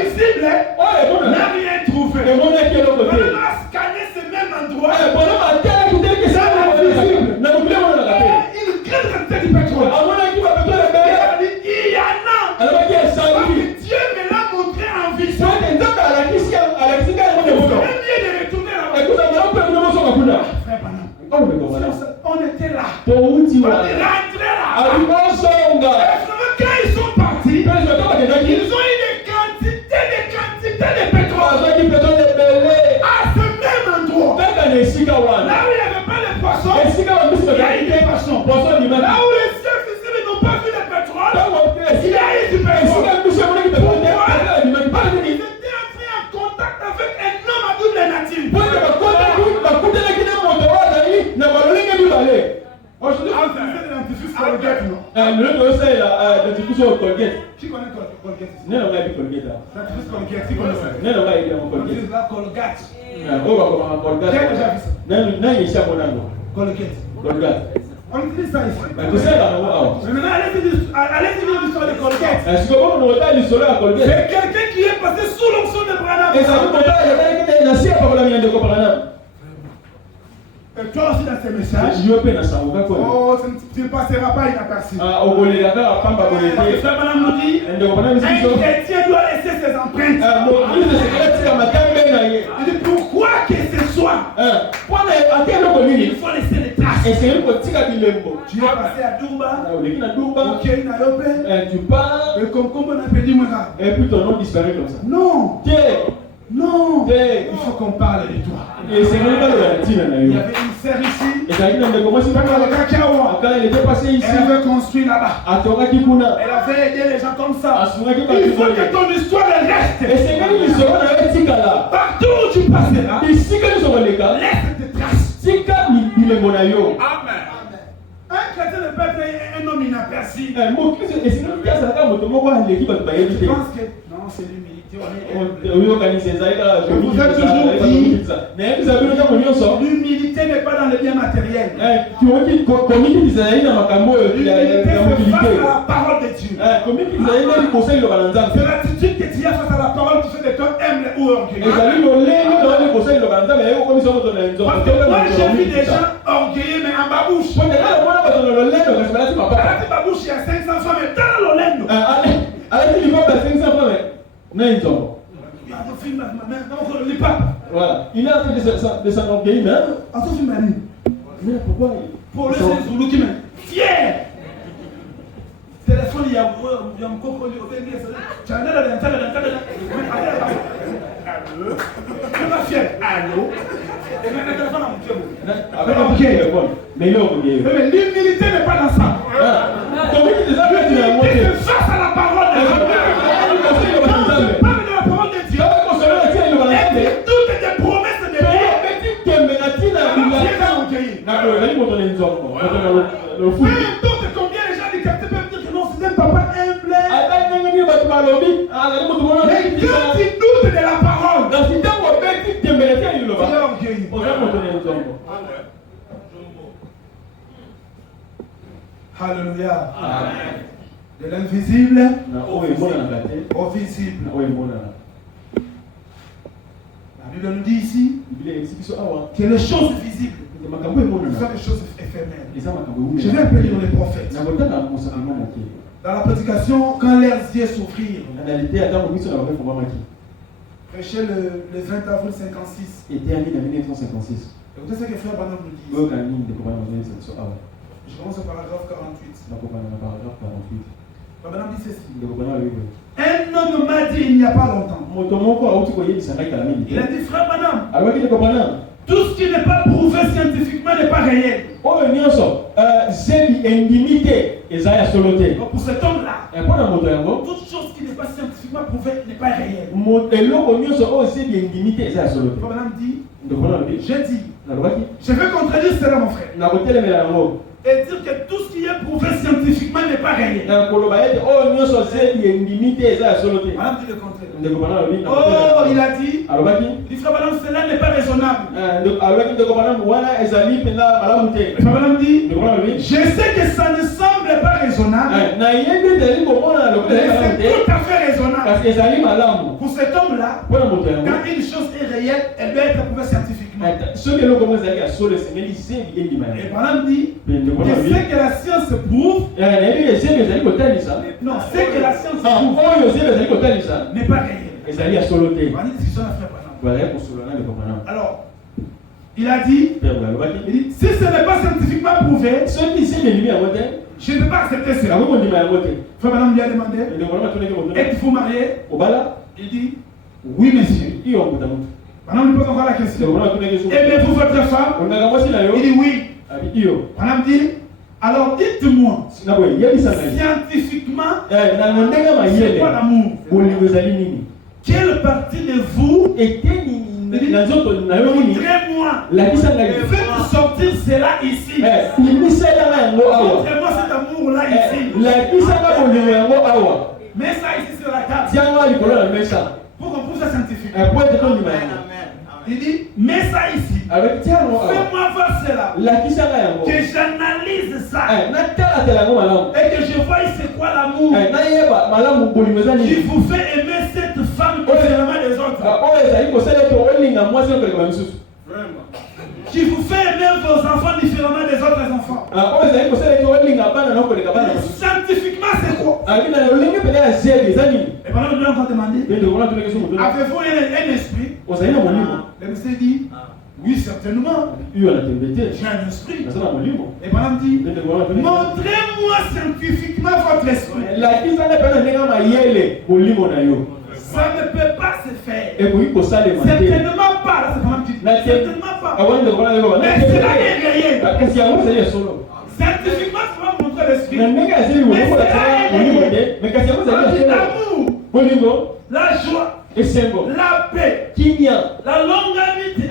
Invisible. N'a rien trouvé. Branham a scanné ce même endroit. Il crée du pétrole. Il y en a. Parce que Dieu me l'a montré en vision. On était là. On est rentré là. Quand ils sont partis, ils ont eu des quantités de pétrole. À ce même endroit. Là où il n'y avait pas de poissons, il y a eu des poissons. Là où les cieux visibles n'ont pas vu de pétrole, il y a eu du pétrole. Pourquoi? Ils étaient entrés en contact avec un homme à double nature. Aujourd'hui, on utilise de l'antifrice Colgate, non? Qui connaît Colgate? L'antifrice Colgate, qui connaît ça? On utilise la Colgate. Qui a déjà vu ça? Colgate. On utilise ça ici. Mais maintenant, allez-y dire l'histoire de Colgate. C'est quelqu'un qui est passé sous l'onction de Branham. Et toi aussi dans ces messages, oh, tu ne passeras pas inaperçu. Madame nous dit, un chrétien doit laisser ses empreintes. Il dit pourquoi que ce soit, il faut laisser les traces. Tu es passé à Dumba, ok, Nayope, tu pars, et comme on a dit moi. Et puis ton nom disparaît comme ça. Non. Non. Il faut qu'on parle de toi. Il y avait une sœur ici. Quand elle était passée ici, elle avait construit là-bas. Elle avait aidé les gens comme ça. Il faut que ton histoire reste. Partout où tu passeras, laisse tes traces. Amen. Un chrétien ne peut être un homme inaperçu. Je pense que non, c'est l'humilité. L'humilité n'est pas dans les biens matériels. L'humilité c'est face à la parole de Dieu. C'est l'attitude que tu as face à la parole qui fait de toi humble ou orgueilleux. Parce que moi j'ai vu des gens orgueilleux mais en babouche. Babouche il y a 500 femmes mais dans l'olendo. Voilà. Il est en train de s'enorgueillir, mais pourquoi? Pour le Zoulou qui m'aime. Fier! Téléphone, il y a un coco, il y a un fier. Allô? Mais l'humilité n'est pas dans ça. L'humilité c'est face à la parole de Dieu. Parle de la parole de Dieu. Et toutes tes promesses de Dieu. Peu importe combien les gens du quartier peuvent dire que non, c'est un papa humble. Mais quand tu doutes de la parole, Alléluia. De l'invisible au visible. La Bible nous dit ici que les choses visibles sont des choses éphémères. Je vais un peu lire les prophètes. Dans la prédication, quand leurs yeux s'ouvrirent, prêché le 20 avril 56. Écoutez ce que Frère Branham nous dit. Je commence au paragraphe 48. Frère Branham dit ceci. Un homme m'a dit il n'y a pas longtemps. Il a dit Frère Branham, tout ce qui n'est pas prouvé scientifiquement n'est pas réel. Pour cet homme-là, toute chose qui n'est pas scientifiquement prouvée n'est pas réelle. Frère Branham dit, j'ai dit, je vais contredire cela mon frère. Et dire que tout ce qui est prouvé scientifiquement n'est pas réel. Madame dit le contraire. Oh, il a dit, cela n'est pas raisonnable. Madame dit, je sais que ça ne semble pas raisonnable, mais c'est tout à fait raisonnable. Pour cet homme-là, quand une chose est réelle, elle doit être prouvée scientifiquement. Et Madame dit, que ce que la science prouve, non, ce que la science prouve n'est pas réel. Alors, il a dit, si ce n'est pas scientifiquement prouvé, je ne peux pas accepter cela. Frère Madame lui a demandé, êtes-vous marié? Il dit, oui monsieur. Madame lui pose encore la question. Aimez-vous votre femme? Il dit oui. Madame dit, alors dites-moi, scientifiquement, c'est quoi l'amour? Quelle partie de vous montrez-moi, faites sortir cela ici. Montrez-moi cet amour-là ici. Mets ça ici sur la table. Pour qu'on prouve ça scientifiquement. Il dit, mets ça ici. Fais-moi voir cela. Que j'analyse ça. Et que je vois c'est quoi l'amour. Qui vous fait aimer cette femme différemment des autres. Qui vous fait aimer vos enfants différemment des autres enfants. Scientifiquement, c'est quoi? Et pendant que nous avons demandé, avez-vous un esprit? Le monsieur dit, oui, certainement. J'ai un esprit. Et madame dit, montrez-moi scientifiquement votre esprit. Ça ne peut pas se faire. Certainement pas. Certainement pas. Mais c'est là qu'il est réel. Scientifiquement, tu vas montrer l'esprit. Mais c'est là l'amour, la joie, la paix, la longanimité,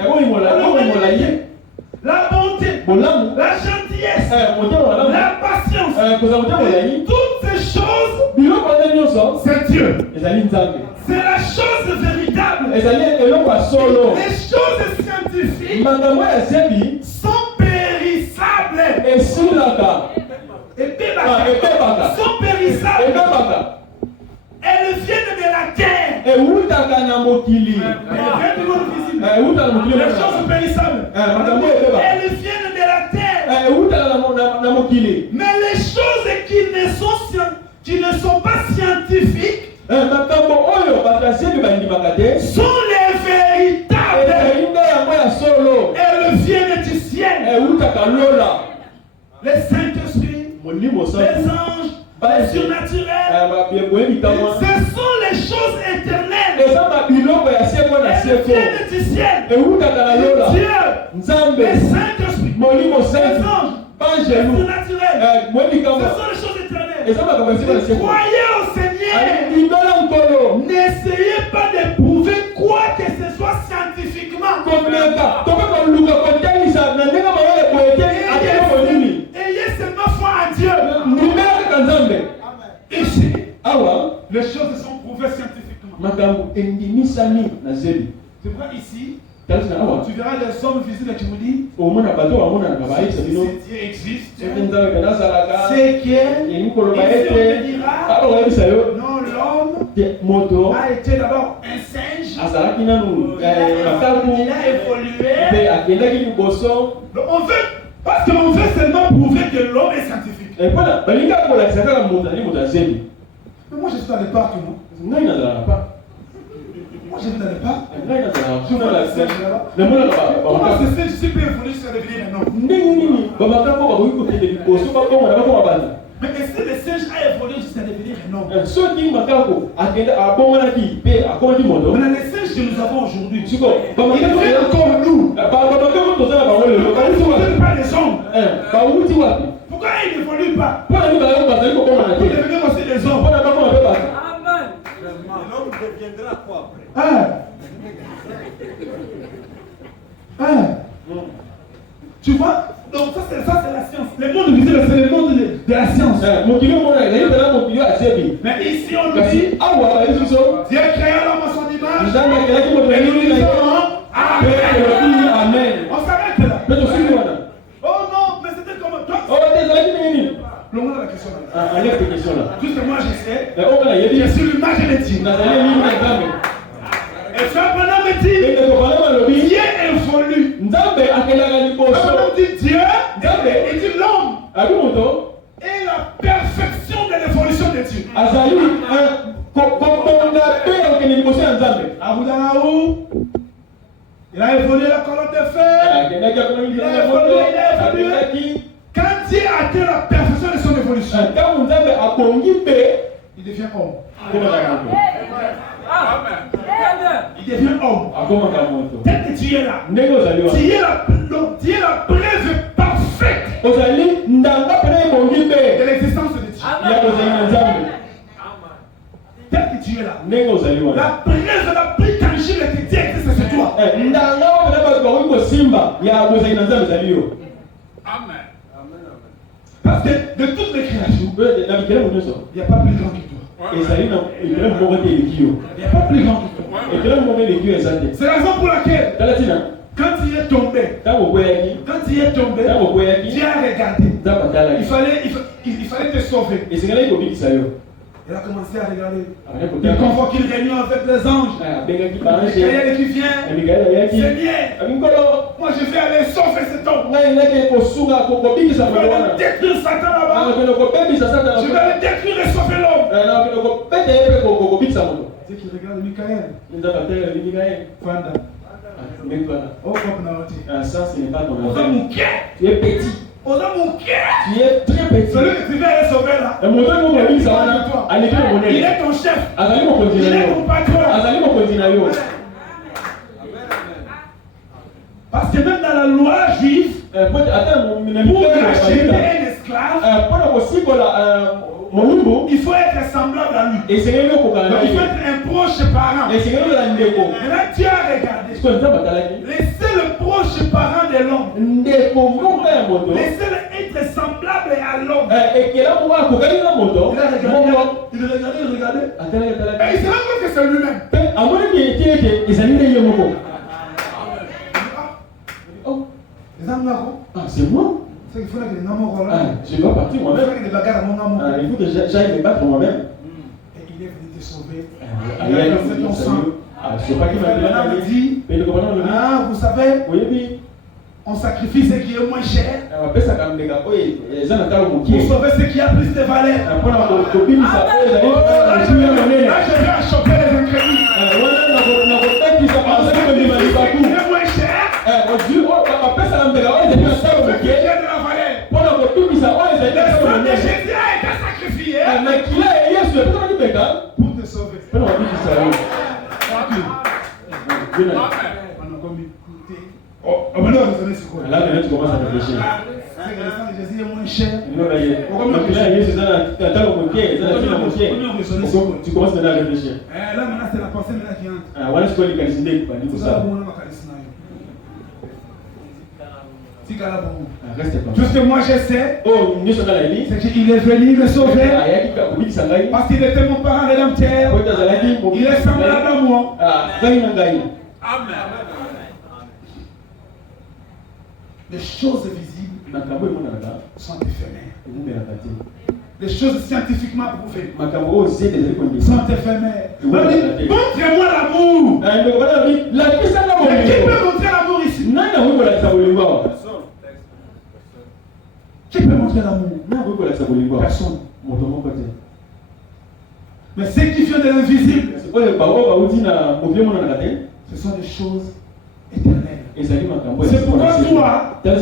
la bonté, la gentillesse, la patience. Toutes ces choses, c'est Dieu. C'est la chose véritable. Les choses scientifiques sont périssables. Et sont périssables. Elles viennent de la terre. Elles viennent du monde visible. Les choses périssables. Elles viennent de la terre. Mais les choses qui ne sont pas scientifiques sont les véritables. Elles viennent du ciel. Les Saint-Esprit, les anges, les surnaturels, ce sont les choses éternelles. Elles viennent du ciel. Dieu, les Saint-Esprit, les anges, les surnaturels, ce sont les choses éternelles. Croyez au Seigneur. N'essayez pas d'éprouver quoi que ce soit scientifiquement. Ayez seulement foi à Dieu. Ici, les choses sont prouvées scientifiquement. C'est vrai ici. Tu verras les hommes visibles et tu me dis si Dieu existe, c'est qu'il te dira non, l'homme a été d'abord un singe, il a évolué. Donc on veut, parce qu'on veut seulement prouver que l'homme est scientifique. Mais moi je suis dans les parcs, non? Moi je vais dans les parcs. Comment ce singe si peu évolué ça devenir un homme? Mais est-ce que le singe a évolué jusqu'à devenir un homme? Maintenant les singes que nous avons aujourd'hui, ils deviennent encore nous. Ils ne pas les hommes. Pourquoi ils n'évoluent pas? Pour devenir aussi des hommes. L'homme deviendra quoi après? Tu vois? Donc ça c'est la science. Le monde visible, c'est le monde de la science. Mais ici on nous dit Dieu créa l'homme à son image. Et nous disons Amen. On s'arrête là. Oh non, mais c'était comme toi. Plongeons la question là. Tout ce que moi je sais, je suis l'image de Dieu. Et ça pendant me dit Dieu évolue. On dit Dieu, il dit l'homme est la perfection de l'évolution de Dieu. Il a évolué la colonne de fer. Il a évolué. Quand Dieu atteint la perfection de son évolution, il devient homme. Il devient homme. Tel que tu es là. Tu es la preuve parfaite de l'existence de Dieu. Tel que tu es là. La preuve la plus tangible que Dieu existe, c'est toi. Amen. Parce que de toutes les créations, il n'y a pas plus grand que toi. Il n'y a pas plus grand que toi. C'est la raison pour laquelle, quand il est tombé, Dieu a regardé. Il fallait te sauver. Il a commencé à regarder. Il convoque qu'il réunion avec les anges. Michael qui vient. Seigneur, moi je vais aller sauver cet homme. Je vais aller détruire Satan là-bas. Je vais aller détruire et sauver l'homme. C'est qu'il regarde Michael. Fanda. Oh, ça, ce n'est pas ton affaire. Tu es petit. Tu es très petit. Celui que tu vas aller sauver là. Il est ton chef. Il est ton patron. Parce que même dans la loi juive, pour acheter un esclave, il faut être semblable à lui. Donc, il faut être un proche parent. Maintenant, Dieu a regardé. Laissez le proche parent de l'homme. Laissez-le être semblable à l'homme. Il regardait. Et il se rend compte que c'est lui-même. C'est moi. Il faut que les noms je dois partir moi-même. Il faut que j'aille me battre moi-même. Et il est venu te sauver. Il a fait ton sang. Vous savez, on sacrifie ce qui est moins cher pour sauver ce qui a plus de valeur. Là, je vais choper les incrédules. Ce qui est moins cher, ce qui est de la valeur. Le sang de Jésus a été sacrifié pour te sauver. Là, tu commences à réfléchir. Le sang de Jésus est moins cher. Tu commences maintenant à réfléchir. Là, maintenant, c'est la pensée qui entre. Tout ce que moi je sais, c'est qu'il est venu me sauver parce qu'il était mon parent rédempteur. Il est semblable à moi. Amen. Les choses visibles sont éphémères. Les choses scientifiquement prouvées sont éphémères. Montrez-moi l'amour. Mais qui peut montrer l'amour ici? Qui peut montrer l'amour? Personne. Mais ce qui vient de l'invisible, ce sont des choses éternelles. C'est pourquoi toi,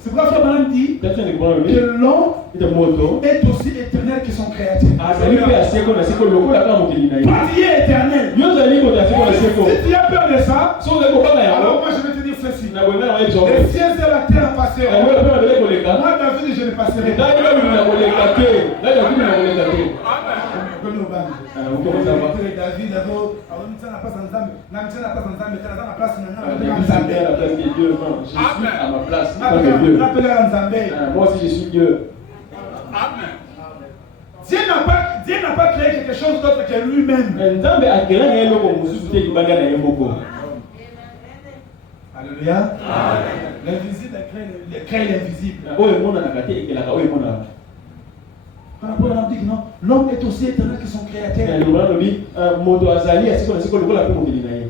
c'est pourquoi Frère Branham dit que l'homme est aussi éternel que son créateur. Toi, tu es éternel. Si tu as peur de ça, alors moi je vais te dire ceci. Les cieux et la terre passeront. Moi, David, je ne passerai pas. David, moi aussi je suis Dieu. Amen. Dieu n'a pas créé quelque chose d'autre que lui-même. Alléluia. L'invisible crée l'invisible. L'homme est aussi éternel que son créateur.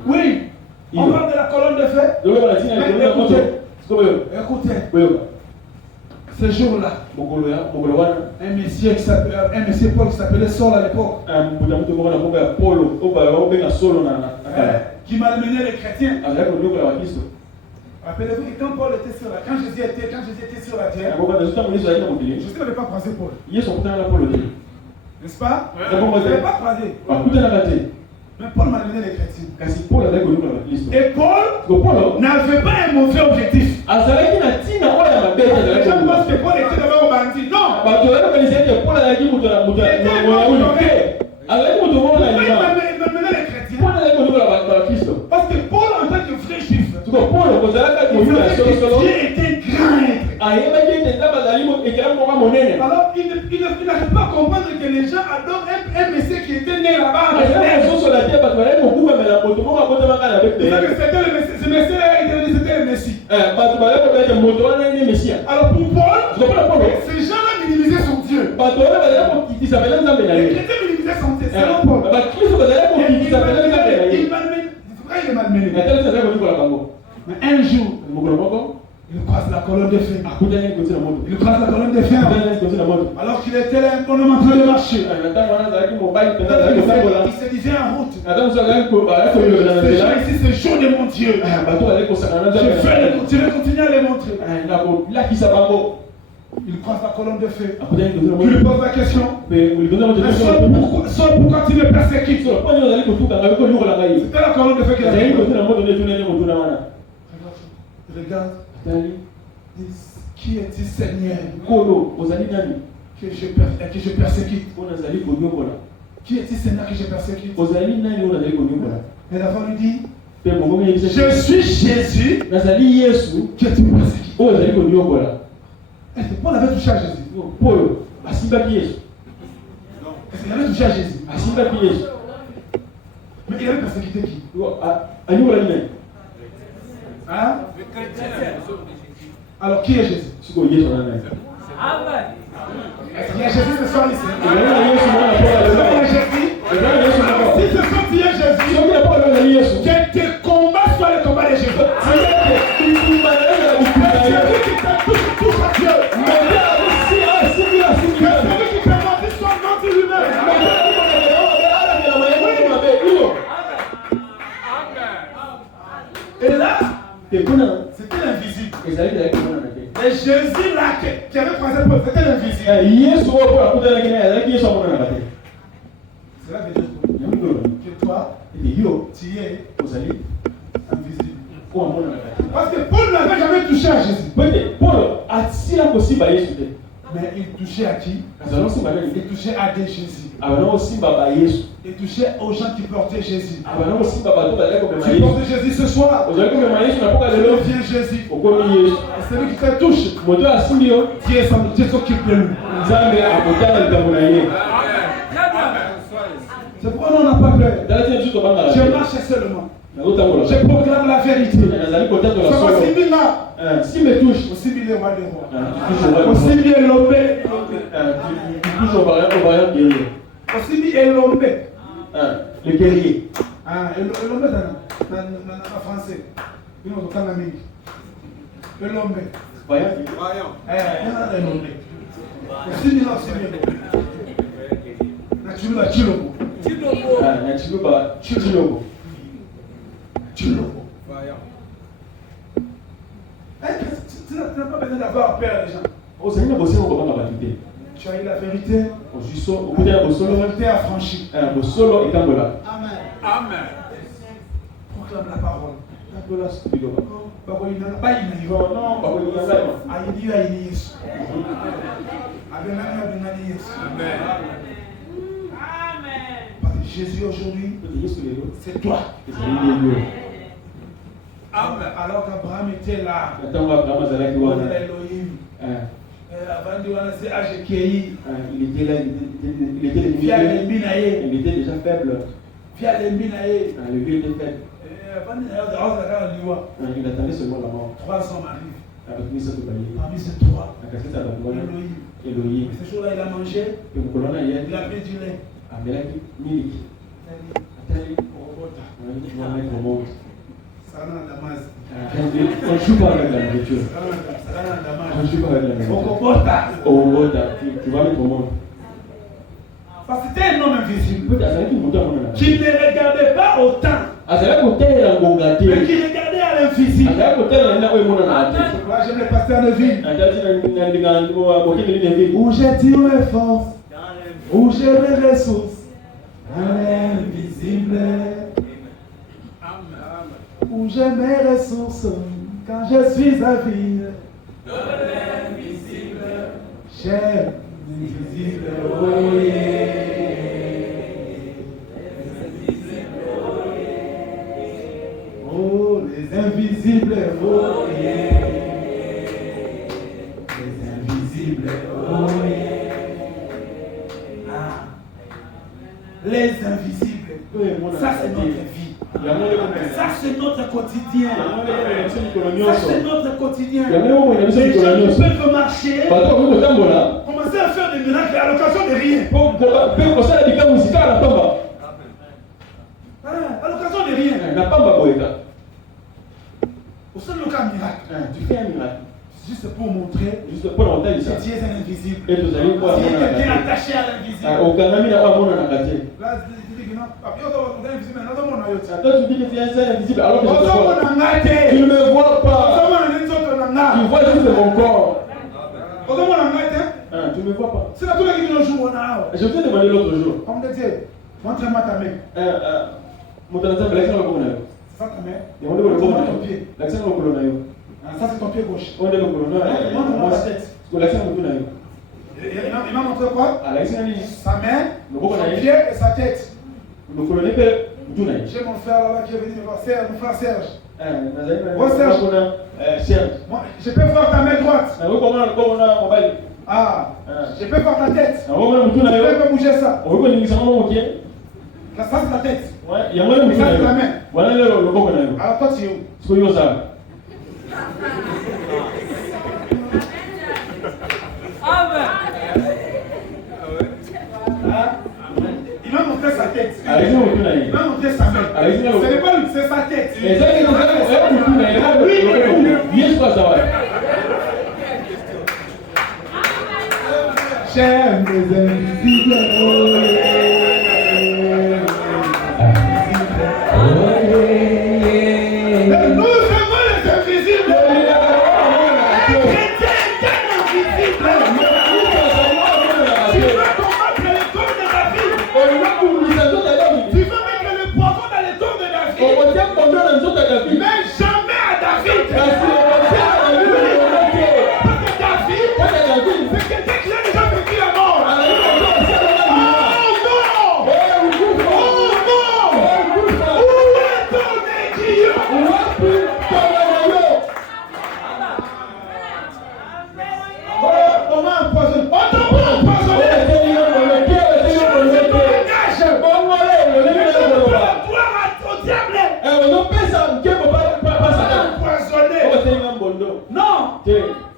Oui. On parle de la colonne de feu. Écoutez. Ce jour-là, un monsieur Paul qui s'appelait Saul à l'époque, qui malmenait les chrétiens. Rappelez-vous que quand Paul était sur la terre, quand Jésus était sur la terre, Jésus n'avait pas croisé Paul. N'est-ce pas? Il n'avait pas croisé. Mais Paul malmenait les chrétiens. Et Paul n'avait pas un mauvais objectif. Les gens pensent que Paul était d'abord au bandit. Non! Il malmenait les chrétiens. Parce que Paul, en tant que vrai juif, Dieu était grand être. Alors, il n'arrive pas à comprendre que les gens adorent un Messie qui était né là-bas. Ce Messie-là, c'était le Messie. Alors, pour Paul, ces gens-là minimisaient son Dieu. Les chrétiens minimisaient son Dieu. Selon Paul. Il est malmené. Mais un jour, il croise la colonne de feu. Il croise la colonne de feu. Alors qu'il était là, un bonhomme en train de marcher. Il se disait en route. Ici, c'est le jour de mon Dieu. Je vais continuer à les montrer. Il croise la colonne de feu. Il lui pose la question. Saul, pourquoi tu me persécutes? C'était la colonne de feu qu'il a dit. Regarde. Qui est-il, Seigneur? Que je persécute. Qui est-il, Seigneur, que je persécute? Et l'avant lui dit, je suis Jésus que tu persécutes. Paul avait touché à Jésus. Est-ce qu'il avait touché à Jésus? Mais il avait persécuté qui? Hein? Alors qui est Jésus? Il y a Jésus ce soir ici. Si ce soir tu es Jésus, que tes combats soient les combats de Jésus. Celui qui te touche à Dieu. Celui qui te menti soit menti lui-même. Et là, c'était l'invisible. Et Jésus là qui avait croisé Paul, c'était l'invisible. Cela veut dire que toi, tu es invisible. Parce que Paul n'avait jamais touché à Jésus. Mais il touchait à qui? Il touchait à des Jésus. Il touchait aux gens qui portaient Jésus. Tu portes Jésus ce soir. Viens Jésus. Celui qui te touche, Dieu s'occupe de lui. C'est pourquoi on n'a pas peur. Je marche seulement. Je proclame la vérité. S'il me touche, aussi bien le roi des rois. Aussi bien l'homme. Aussi bien l'homme. Le guerrier. L'homme dans français. Le l'homme. Voyons. Aussi bien tu n'as pas besoin d'avoir peur des gens. Tu as eu la vérité. La vérité affranchie. Amen. Proclame la parole. Jésus aujourd'hui, c'est toi. Alors qu'Abraham était là, Elohim, avant de lancer Ajekei, il était déjà faible. Le vieux était faible. Il attendait seulement la mort. 3 hommes arrivent. Parmi ces 3, Elohim. Ce jour-là, il a mangé. Il a pris du lait. On joue pas avec la nourriture. On joue pas avec la nourriture. Tu vas mettre au monde. Parce que c'était un homme invisible qui ne regardait pas au temps, mais qui regardait à l'invisible. Moi, j'aime les pasteurs de ville. Où j'ai tiré mes forces, où j'ai mes ressources, à l'invisible. Où j'ai mes ressources quand je suis à vie. J'ai l'invisible, oh yeah. Oh, les invisibles, oh yeah. Les invisibles, oh yeah. Ah. Les invisibles, ça c'est notre vie. Ça c'est notre quotidien. Ça c'est notre quotidien. Les gens qui peuvent marcher, commencer à faire des miracles à l'occasion de rien. À l'occasion de rien. Au seul cas miracle. Tu fais un miracle. Juste pour montrer que Dieu est invisible. Et vous allez voir. Dieu est quelqu'un attaché à l'invisible. Là, toi tu dis que tu es invisible alors que je te vois. Tu ne me vois pas. Tu vois juste mon corps. Tu ne me vois pas. Je t'ai demandé l'autre jour. Montre-moi ta main. Mon téléphone, l'accent est comme ça. Ça ta main. Montre ton pied. L'accent est comme ça. Ça c'est ton pied gauche. On est le colonel. Montre-moi la tête. Il m'a montré quoi? Sa main, son pied et sa tête. Le colonel j'ai mon frère là-bas qui est venu me voir, mon frère Serge. Serge. Je peux voir ta main droite. Ah, je peux voir ta tête. Je peux bouger ça. Là, ça c'est la tête. Il y a ça c'est la main. Alors toi tu es où? Il m'a montré sa tête. Il m'a montré sa main. Ce n'est pas lui, c'est sa tête. J'aime les invisibles. Nous aimons les invisibles. Les chrétiens aiment l'invisible. Tu veux combattre les corps de David. Tu veux mettre le poison dans les corps de David. Mais jamais à David. Parce que David, c'est quelqu'un qui a déjà vécu la mort.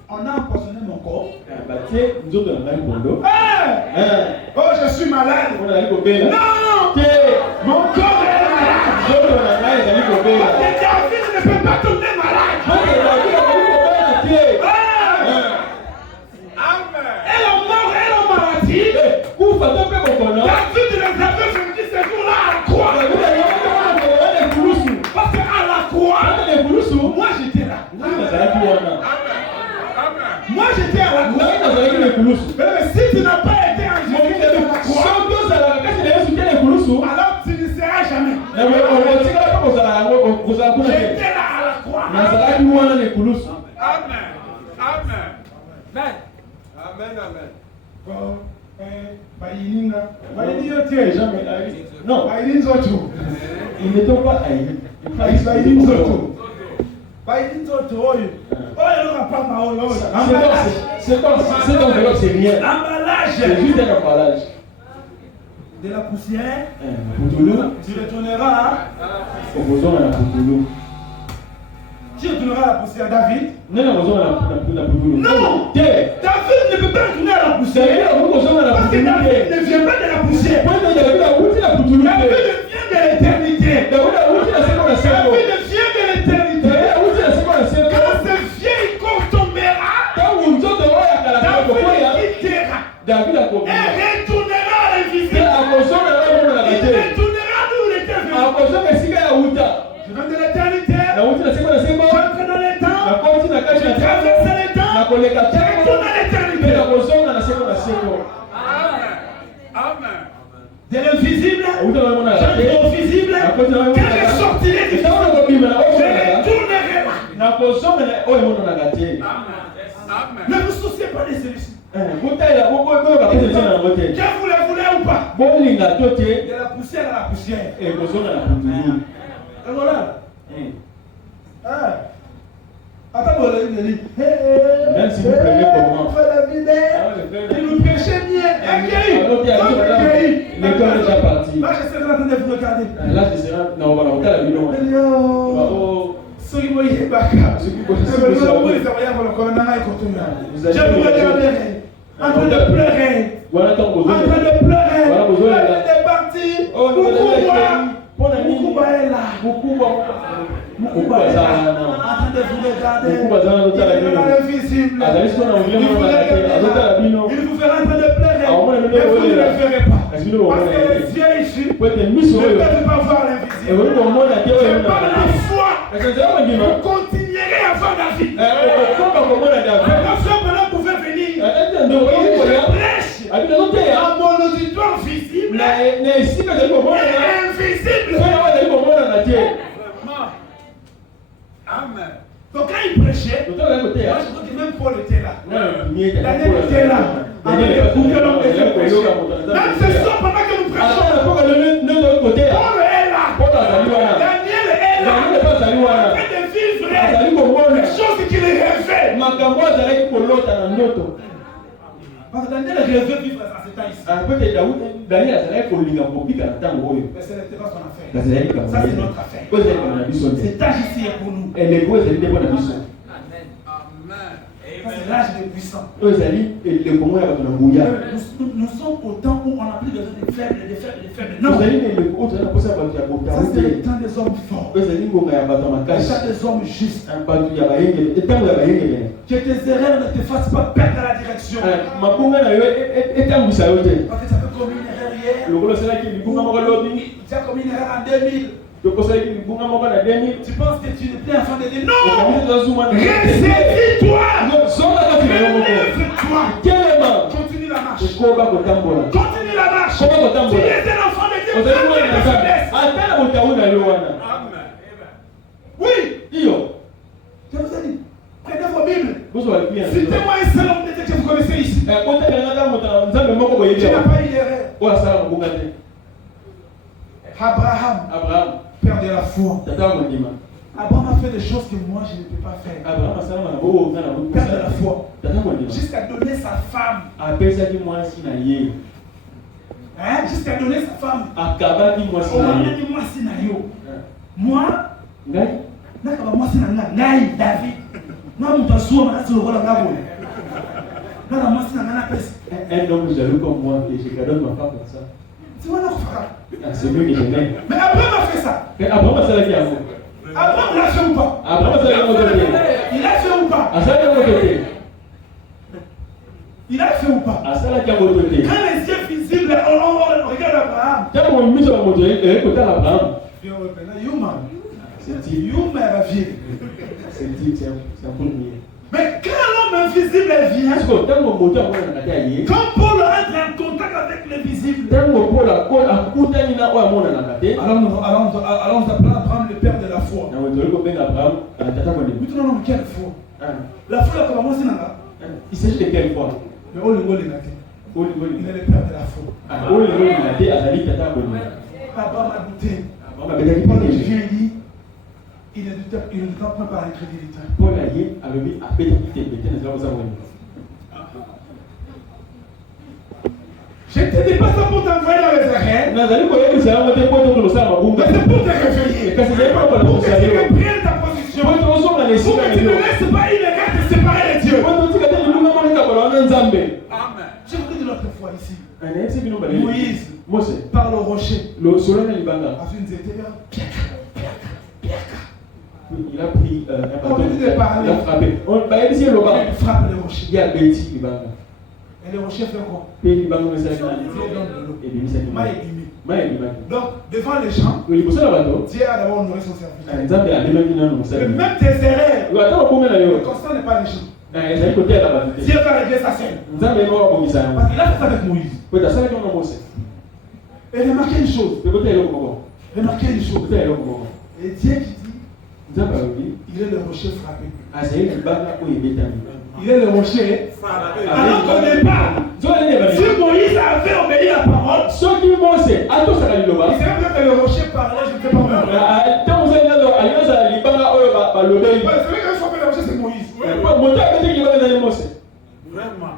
On a empoisonné mon corps. Oh, je suis malade. Non, mon corps est malade. David ne peut pas tomber malade. Elle est morte, elle est maladie. David les avait vendus ces jours-là à la croix. Parce qu'à la croix, moi j'étais là. Moi j'étais à la croix. Mais si tu n'as pas été en Jésus à la croix, alors tu ne seras jamais. J'étais là à la croix. Amen. Amen. Amen. Amen. Amen. Non, il n'était pas c'est rien. L'emballage. C'est juste un emballage. De la poussière. Tu retourneras. Tu retourneras à la poussière, David. Non. David ne peut pas retourner à la poussière. Parce que David ne vient pas de la poussière. David vient de l'éternité. David vient de l'éternité. Quand ce vieil corps tombera, David quittera. Et retournera à l'invisible. Il retournera d'où il était venu. Je viens de l'éternité. Je entre dans les temps. Je traverse les temps. Je retourne à l'éternité. Amen. De l'invisible, j'entre au visible. Quand je sortirai du visible, je retournerai là. Ne vous souciez pas de celui-ci. Que vous le voulez ou pas. De la poussière à la poussière. Et voilà. Attends, même si vous prenez comment il nous prêchait bien. Il est déjà parti. Là, je serai en train de vous regarder. Là, je serai. Non, voilà, on va la vidéo. Ceux qui vont y aller, ceux qui vont y je vous regarderai. En train de pleurer. En train de pleurer. Elle est partie. Moukoumba est là. Moukoumba est là. En train de vous regarder. Il est vraiment invisible. Il vous fera en train de pleurer. Mais vous ne le verrez pas. Parce que les yeux ici ne peuvent pas voir l'invisible. C'est par la foi. Vous continuerez à voir David. La foi maintenant pouvait venir. Je prêche à mon auditoire visible et invisible. Amen. Donc quand il prêchait, Daniel était là. Même ce soir, pendant que nous prêchons, Paul est là. Daniel est là. En train de vivre les choses qu'il rêvait. Parce que Daniel rêvait vivre à ce temps ici. Mais ce n'était pas son affaire. Ça, c'est notre affaire. Cet âge ici est pour nous. C'est l'âge des puissants. Nous sommes au temps où on n'a plus besoin de faibles. Non. Ça, c'est le temps des hommes forts. Le temps des hommes justes. Que tes erreurs ne te fassent pas perdre la direction. Parce que ça fait comme une erreur hier. Tu as commis une erreur en 2000. Tu penses que tu n'es plus enfant de Dieu? Non! Ressaisis-toi! Relève-toi! Continue la marche! Continue la marche! Tu es un enfant de Dieu! Oui! Je vous ai dit, prenez vos Bibles. Citez-moi un seul homme de Dieu que vous connaissez ici. Tu n'as pas eu d'erreur. Abraham. Père de la foi. Abraham a fait des choses que moi je ne peux pas faire. Père de la foi. Jusqu'à donner sa femme. Jusqu'à donner sa femme. Moi, David. Un homme jaloux comme moi, et je garde ma femme comme ça. C'est lui que je m'aime. Mais Abraham a fait ça. Abraham a fait la vie à vous. Abraham l'a fait ou pas? Abraham a fait la vie. Il a fait ou pas? Il a fait ou pas? Quand les yeux visibles, on regarde Abraham. C'est un peu mieux. Mais quand l'homme invisible vient, quand Paul entre en contact avec l'invisible, alors nous appelons Abraham le père de la foi. Maintenant, quelle foi? La foi, il s'agit de quelle foi? Il est le père de la foi. Abraham a douté. Paul dit, il ne doute pas par l'incrédulité. Je ne te dis pas ça pour t'envoyer dans les arènes. Mais c'est pour te réveiller. Pour que tu reprennes ta position. Pour que tu ne laisses pas une erreur de séparer les dieux. Amen. Je vous dis l'autre fois ici. Moïse parle au rocher. Il a pris un bâton. Il a frappé. Il frappe le rocher. Il a bêti. Et le rocher fait quoi? Donc, devant les gens, Dieu a d'abord honoré son serviteur. Mais même tes erreurs, le constant n'est pas les gens. Dieu va régler sa scène. Parce qu'il a fait ça avec Moïse. Et remarquez une chose. Et Dieu qui dit, il est le rocher frappé. Il est le rocher. Alors qu'au départ, si Moïse avait obéi la parole, il serait peut-être que le rocher parlait, je ne sais pas moi. Celui qui a frappé le rocher, c'est Moïse. Vraiment.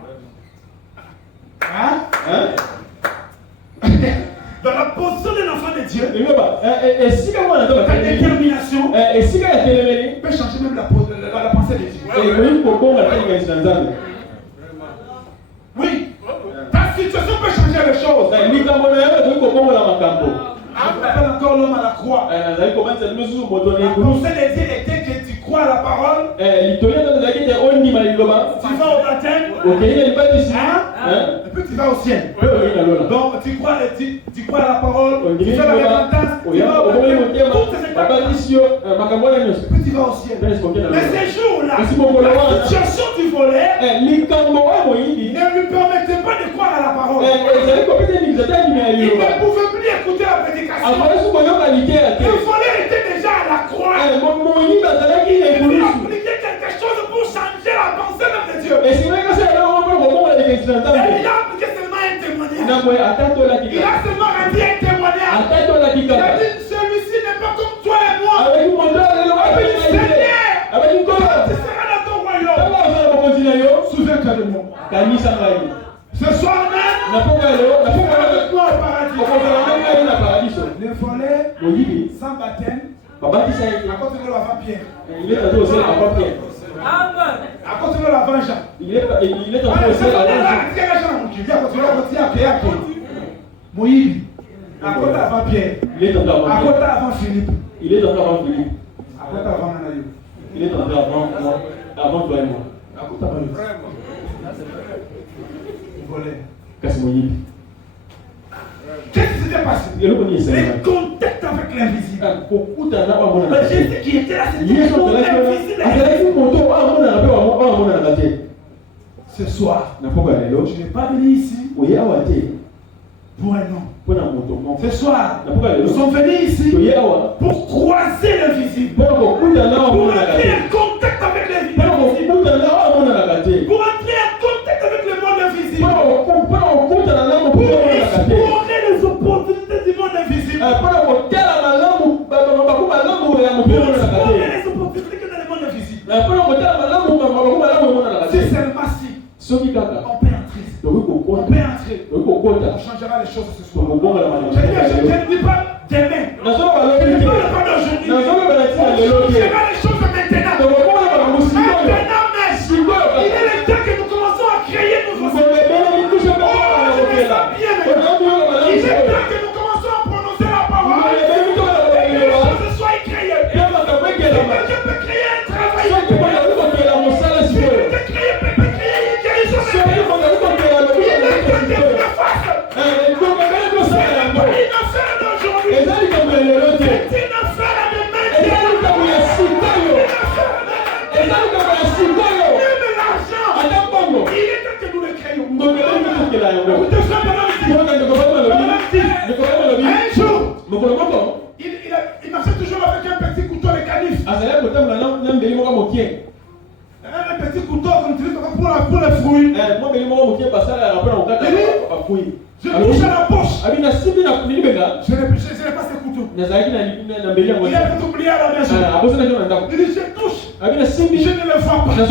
Hein? Dans la position d'un enfant de Dieu, ta détermination peut changer même la pensée de Dieu. Oui, ta situation peut changer les choses. On appelle encore l'homme à la croix. La pensée de Dieu était que tu crois à la parole. Tu vas au baptême. Et puis tu vas au ciel. Donc tu crois à la parole. Tu fais la repentance. Tu vas au baptême. Toutes ces étapes. Et puis tu vas au ciel. Mais ces jours-là, la situation du volet ne lui permettait pas de croire à la parole. Il ne pouvait plus écouter la prédication. Le volet était déjà à la croix. Il faut appliquer quelque chose pour changer la pensée même de Dieu. il a appliqué seulement un témoignage. Il a seulement rendu un témoignage. Il a dit, celui-ci n'est pas comme toi et moi. Seigneur, tu seras dans ton royaume. Souviens-toi de moi. Ce soir même, tu seras avec moi au paradis. Les volets sans baptême. À côté de l'avant-pierre. À côté de l'avant-Jean. Il est à côté de l'avant-Pierre. À côté de l'avant-Philippe. Il est entré avant Philippe. À côté de l'avant-Nanaïo. Il est entré avant toi et moi. À côté de l'avant-Pierre. Qu'est-ce qui s'était passé? Les contacts avec l'invisible. Jésus qui était là, c'était l'invisible. Ce soir, je n'ai pas venu ici pour un homme. Ce soir, nous sommes venus ici pour croiser l'invisible. Pour entrer en contact avec l'invisible. Pour entrer en contact avec le monde invisible. Pour explorer les opportunités du monde invisible. Pour explorer les opportunités dans le monde invisible. Si seulement si on peut entrer. On changera les choses ce soir. Je ne dis pas demain. Je ne dis pas d'aujourd'hui. Je changera les choses maintenant. Maintenant même. Il est le temps que nous commençons à créer nos sociétés. Je me sens bien maintenant. Il est le temps que nous commençons à prononcer la parole. Et que les choses soient créées. Si quelqu'un peut créer un travail, si quelqu'un peut créer une guérison, il marchait toujours avec un petit couteau de canif. Un petit couteau qu'on utilise pour les fruits. Je touche à la poche. Je n'ai pas ce couteau. Il a peut oublié à la maison. Il dit je touche. Je ne le vois pas. Je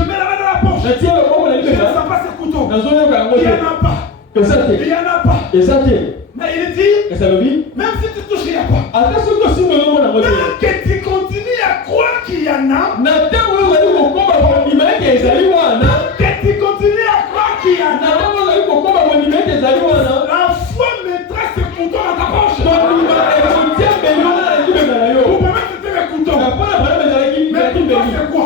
mets la main dans la poche. Je ne sens pas ce couteau. Il n'y en a pas. Il n'y en a pas. Mais il dit, même si tu touches, il n'y a pas. Même que tu continues à croire qu'il y en a. Même que tu continues à croire qu'il y en a. La foi mettra ce couteau dans ta poche. Pour permettre de te le couteau. Mais pour toi c'est quoi?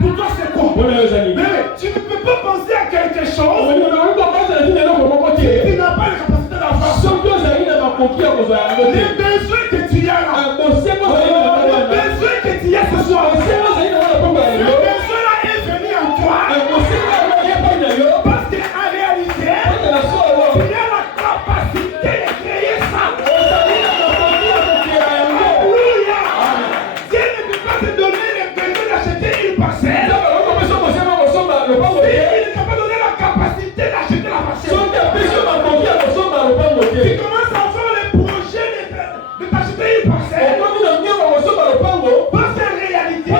Pour toi c'est quoi? Mais tu ne peux pas penser à quelque chose. Tu n'as pas la capacité d'avoir. Les besoins que tu as là. Les besoins que tu as ce soir. Le besoin là est venu en toi. Parce qu'en réalité, tu as la capacité de créer ça. Alléluia. Dieu ne peut pas te donner le besoin d'acheter une parcelle. Il ne peut pas donner la capacité d'acheter la parcelle. Tu commences à faire le projet de t'acheter une parcelle. Parce qu'en réalité,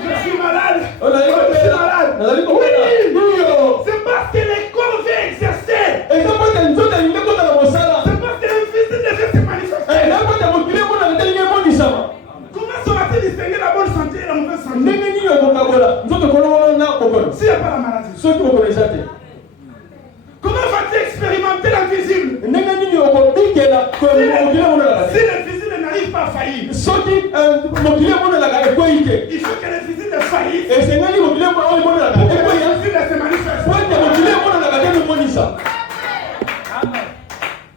Je suis malade. Je suis malade. Oui. C'est parce que les corps veulent exercer. C'est parce que le Fils de Dieu se manifeste. Comment sera-t-il distinguer la bonne santé et la mauvaise santé? S'il n'y a pas la maladie. Comment va-t-il expérimenter l'invisible? Si l'invisible n'arrive pas à faillir, il faut que l'invisible faillisse. Et l'invisible se manifeste.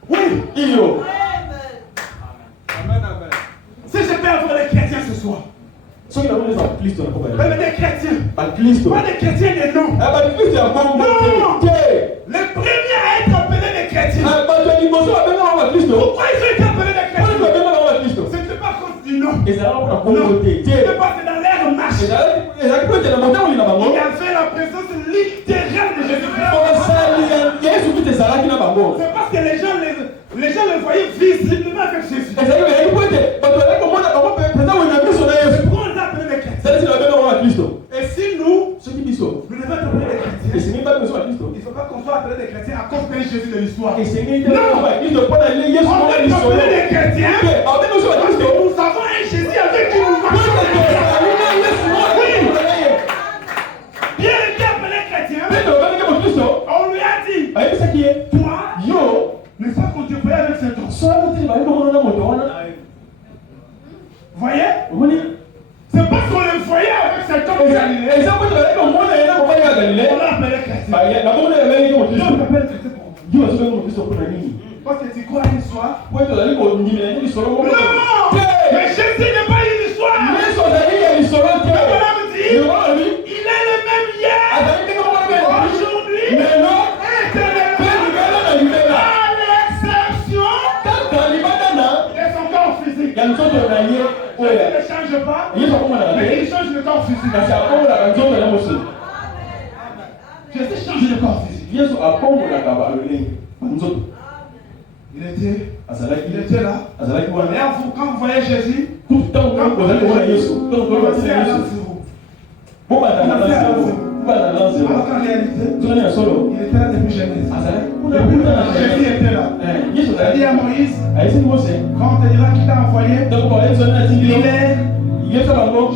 Oui. Si je peux avoir des chrétiens ce soir. Des chrétiens. Pas des chrétiens des noms. Non. Les premiers à être appelés des chrétiens. Pourquoi ils ont été appelés des chrétiens? Ce n'est pas à cause du nom. Non. C'est parce que dans l'air marche. Il y avait la présence littérale de Jésus-Christ. C'est parce que les gens le voyaient visiblement avec Jésus. C'est pourquoi on les appelait des chrétiens. Et si nous devons être appelés des chrétiens, il ne faut pas qu'on soit appelés des chrétiens à cause d'un Jésus de l'histoire. Non, on est appelés des chrétiens parce que nous avons un Jésus avec qui nous marchons. Pierre était appelé chrétien. On lui a dit, toi, n'est-ce pas qu'on te voyait avec cet homme? Voyez? C'est parce qu'on le voyait avec cet homme de Galilée. On l'a appelé chrétien. On l'appelle chrétien pour parce que tu crois à une histoire? Non! Mais Jésus n'est pas une histoire! Il est le même hier, aujourd'hui, éternellement. À l'exception de son corps physique. Il ne change pas, mais il change le corps physique. Jésus change le corps physique. Il était là. Et quand vous voyez Jésus, quand vous voyez Jésus, vous commencez à lancer vous. Alors qu'en réalité, il était là depuis Genèse. Jésus était là. Il a dit à Moïse, quand on te dira qu'il t'a envoyé,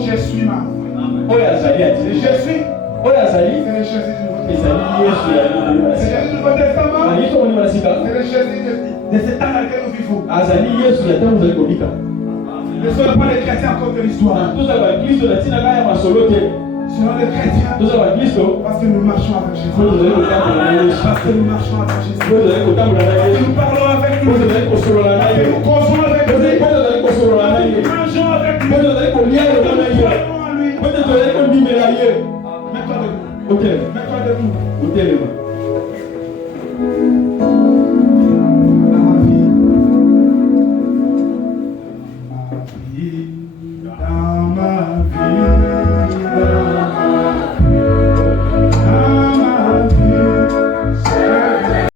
je suis ma voix. Et je suis, c'est le Jésus du Nouveau Testament. C'est Jésus du Nouveau Testament. C'est le Jésus de cet temps dans lequel nous vivons. Ne soyons pas les chrétiens à cause de l'histoire. Selon les chrétiens, parce que nous marchons avec Jésus. Parce que nous marchons avec Jésus. Parce que nous parlons avec lui. Parce que nous consolons avec lui. Parce que nous mangeons avec lui. Parce que nous croyons en lui. Mets-toi debout. Mets-toi debout.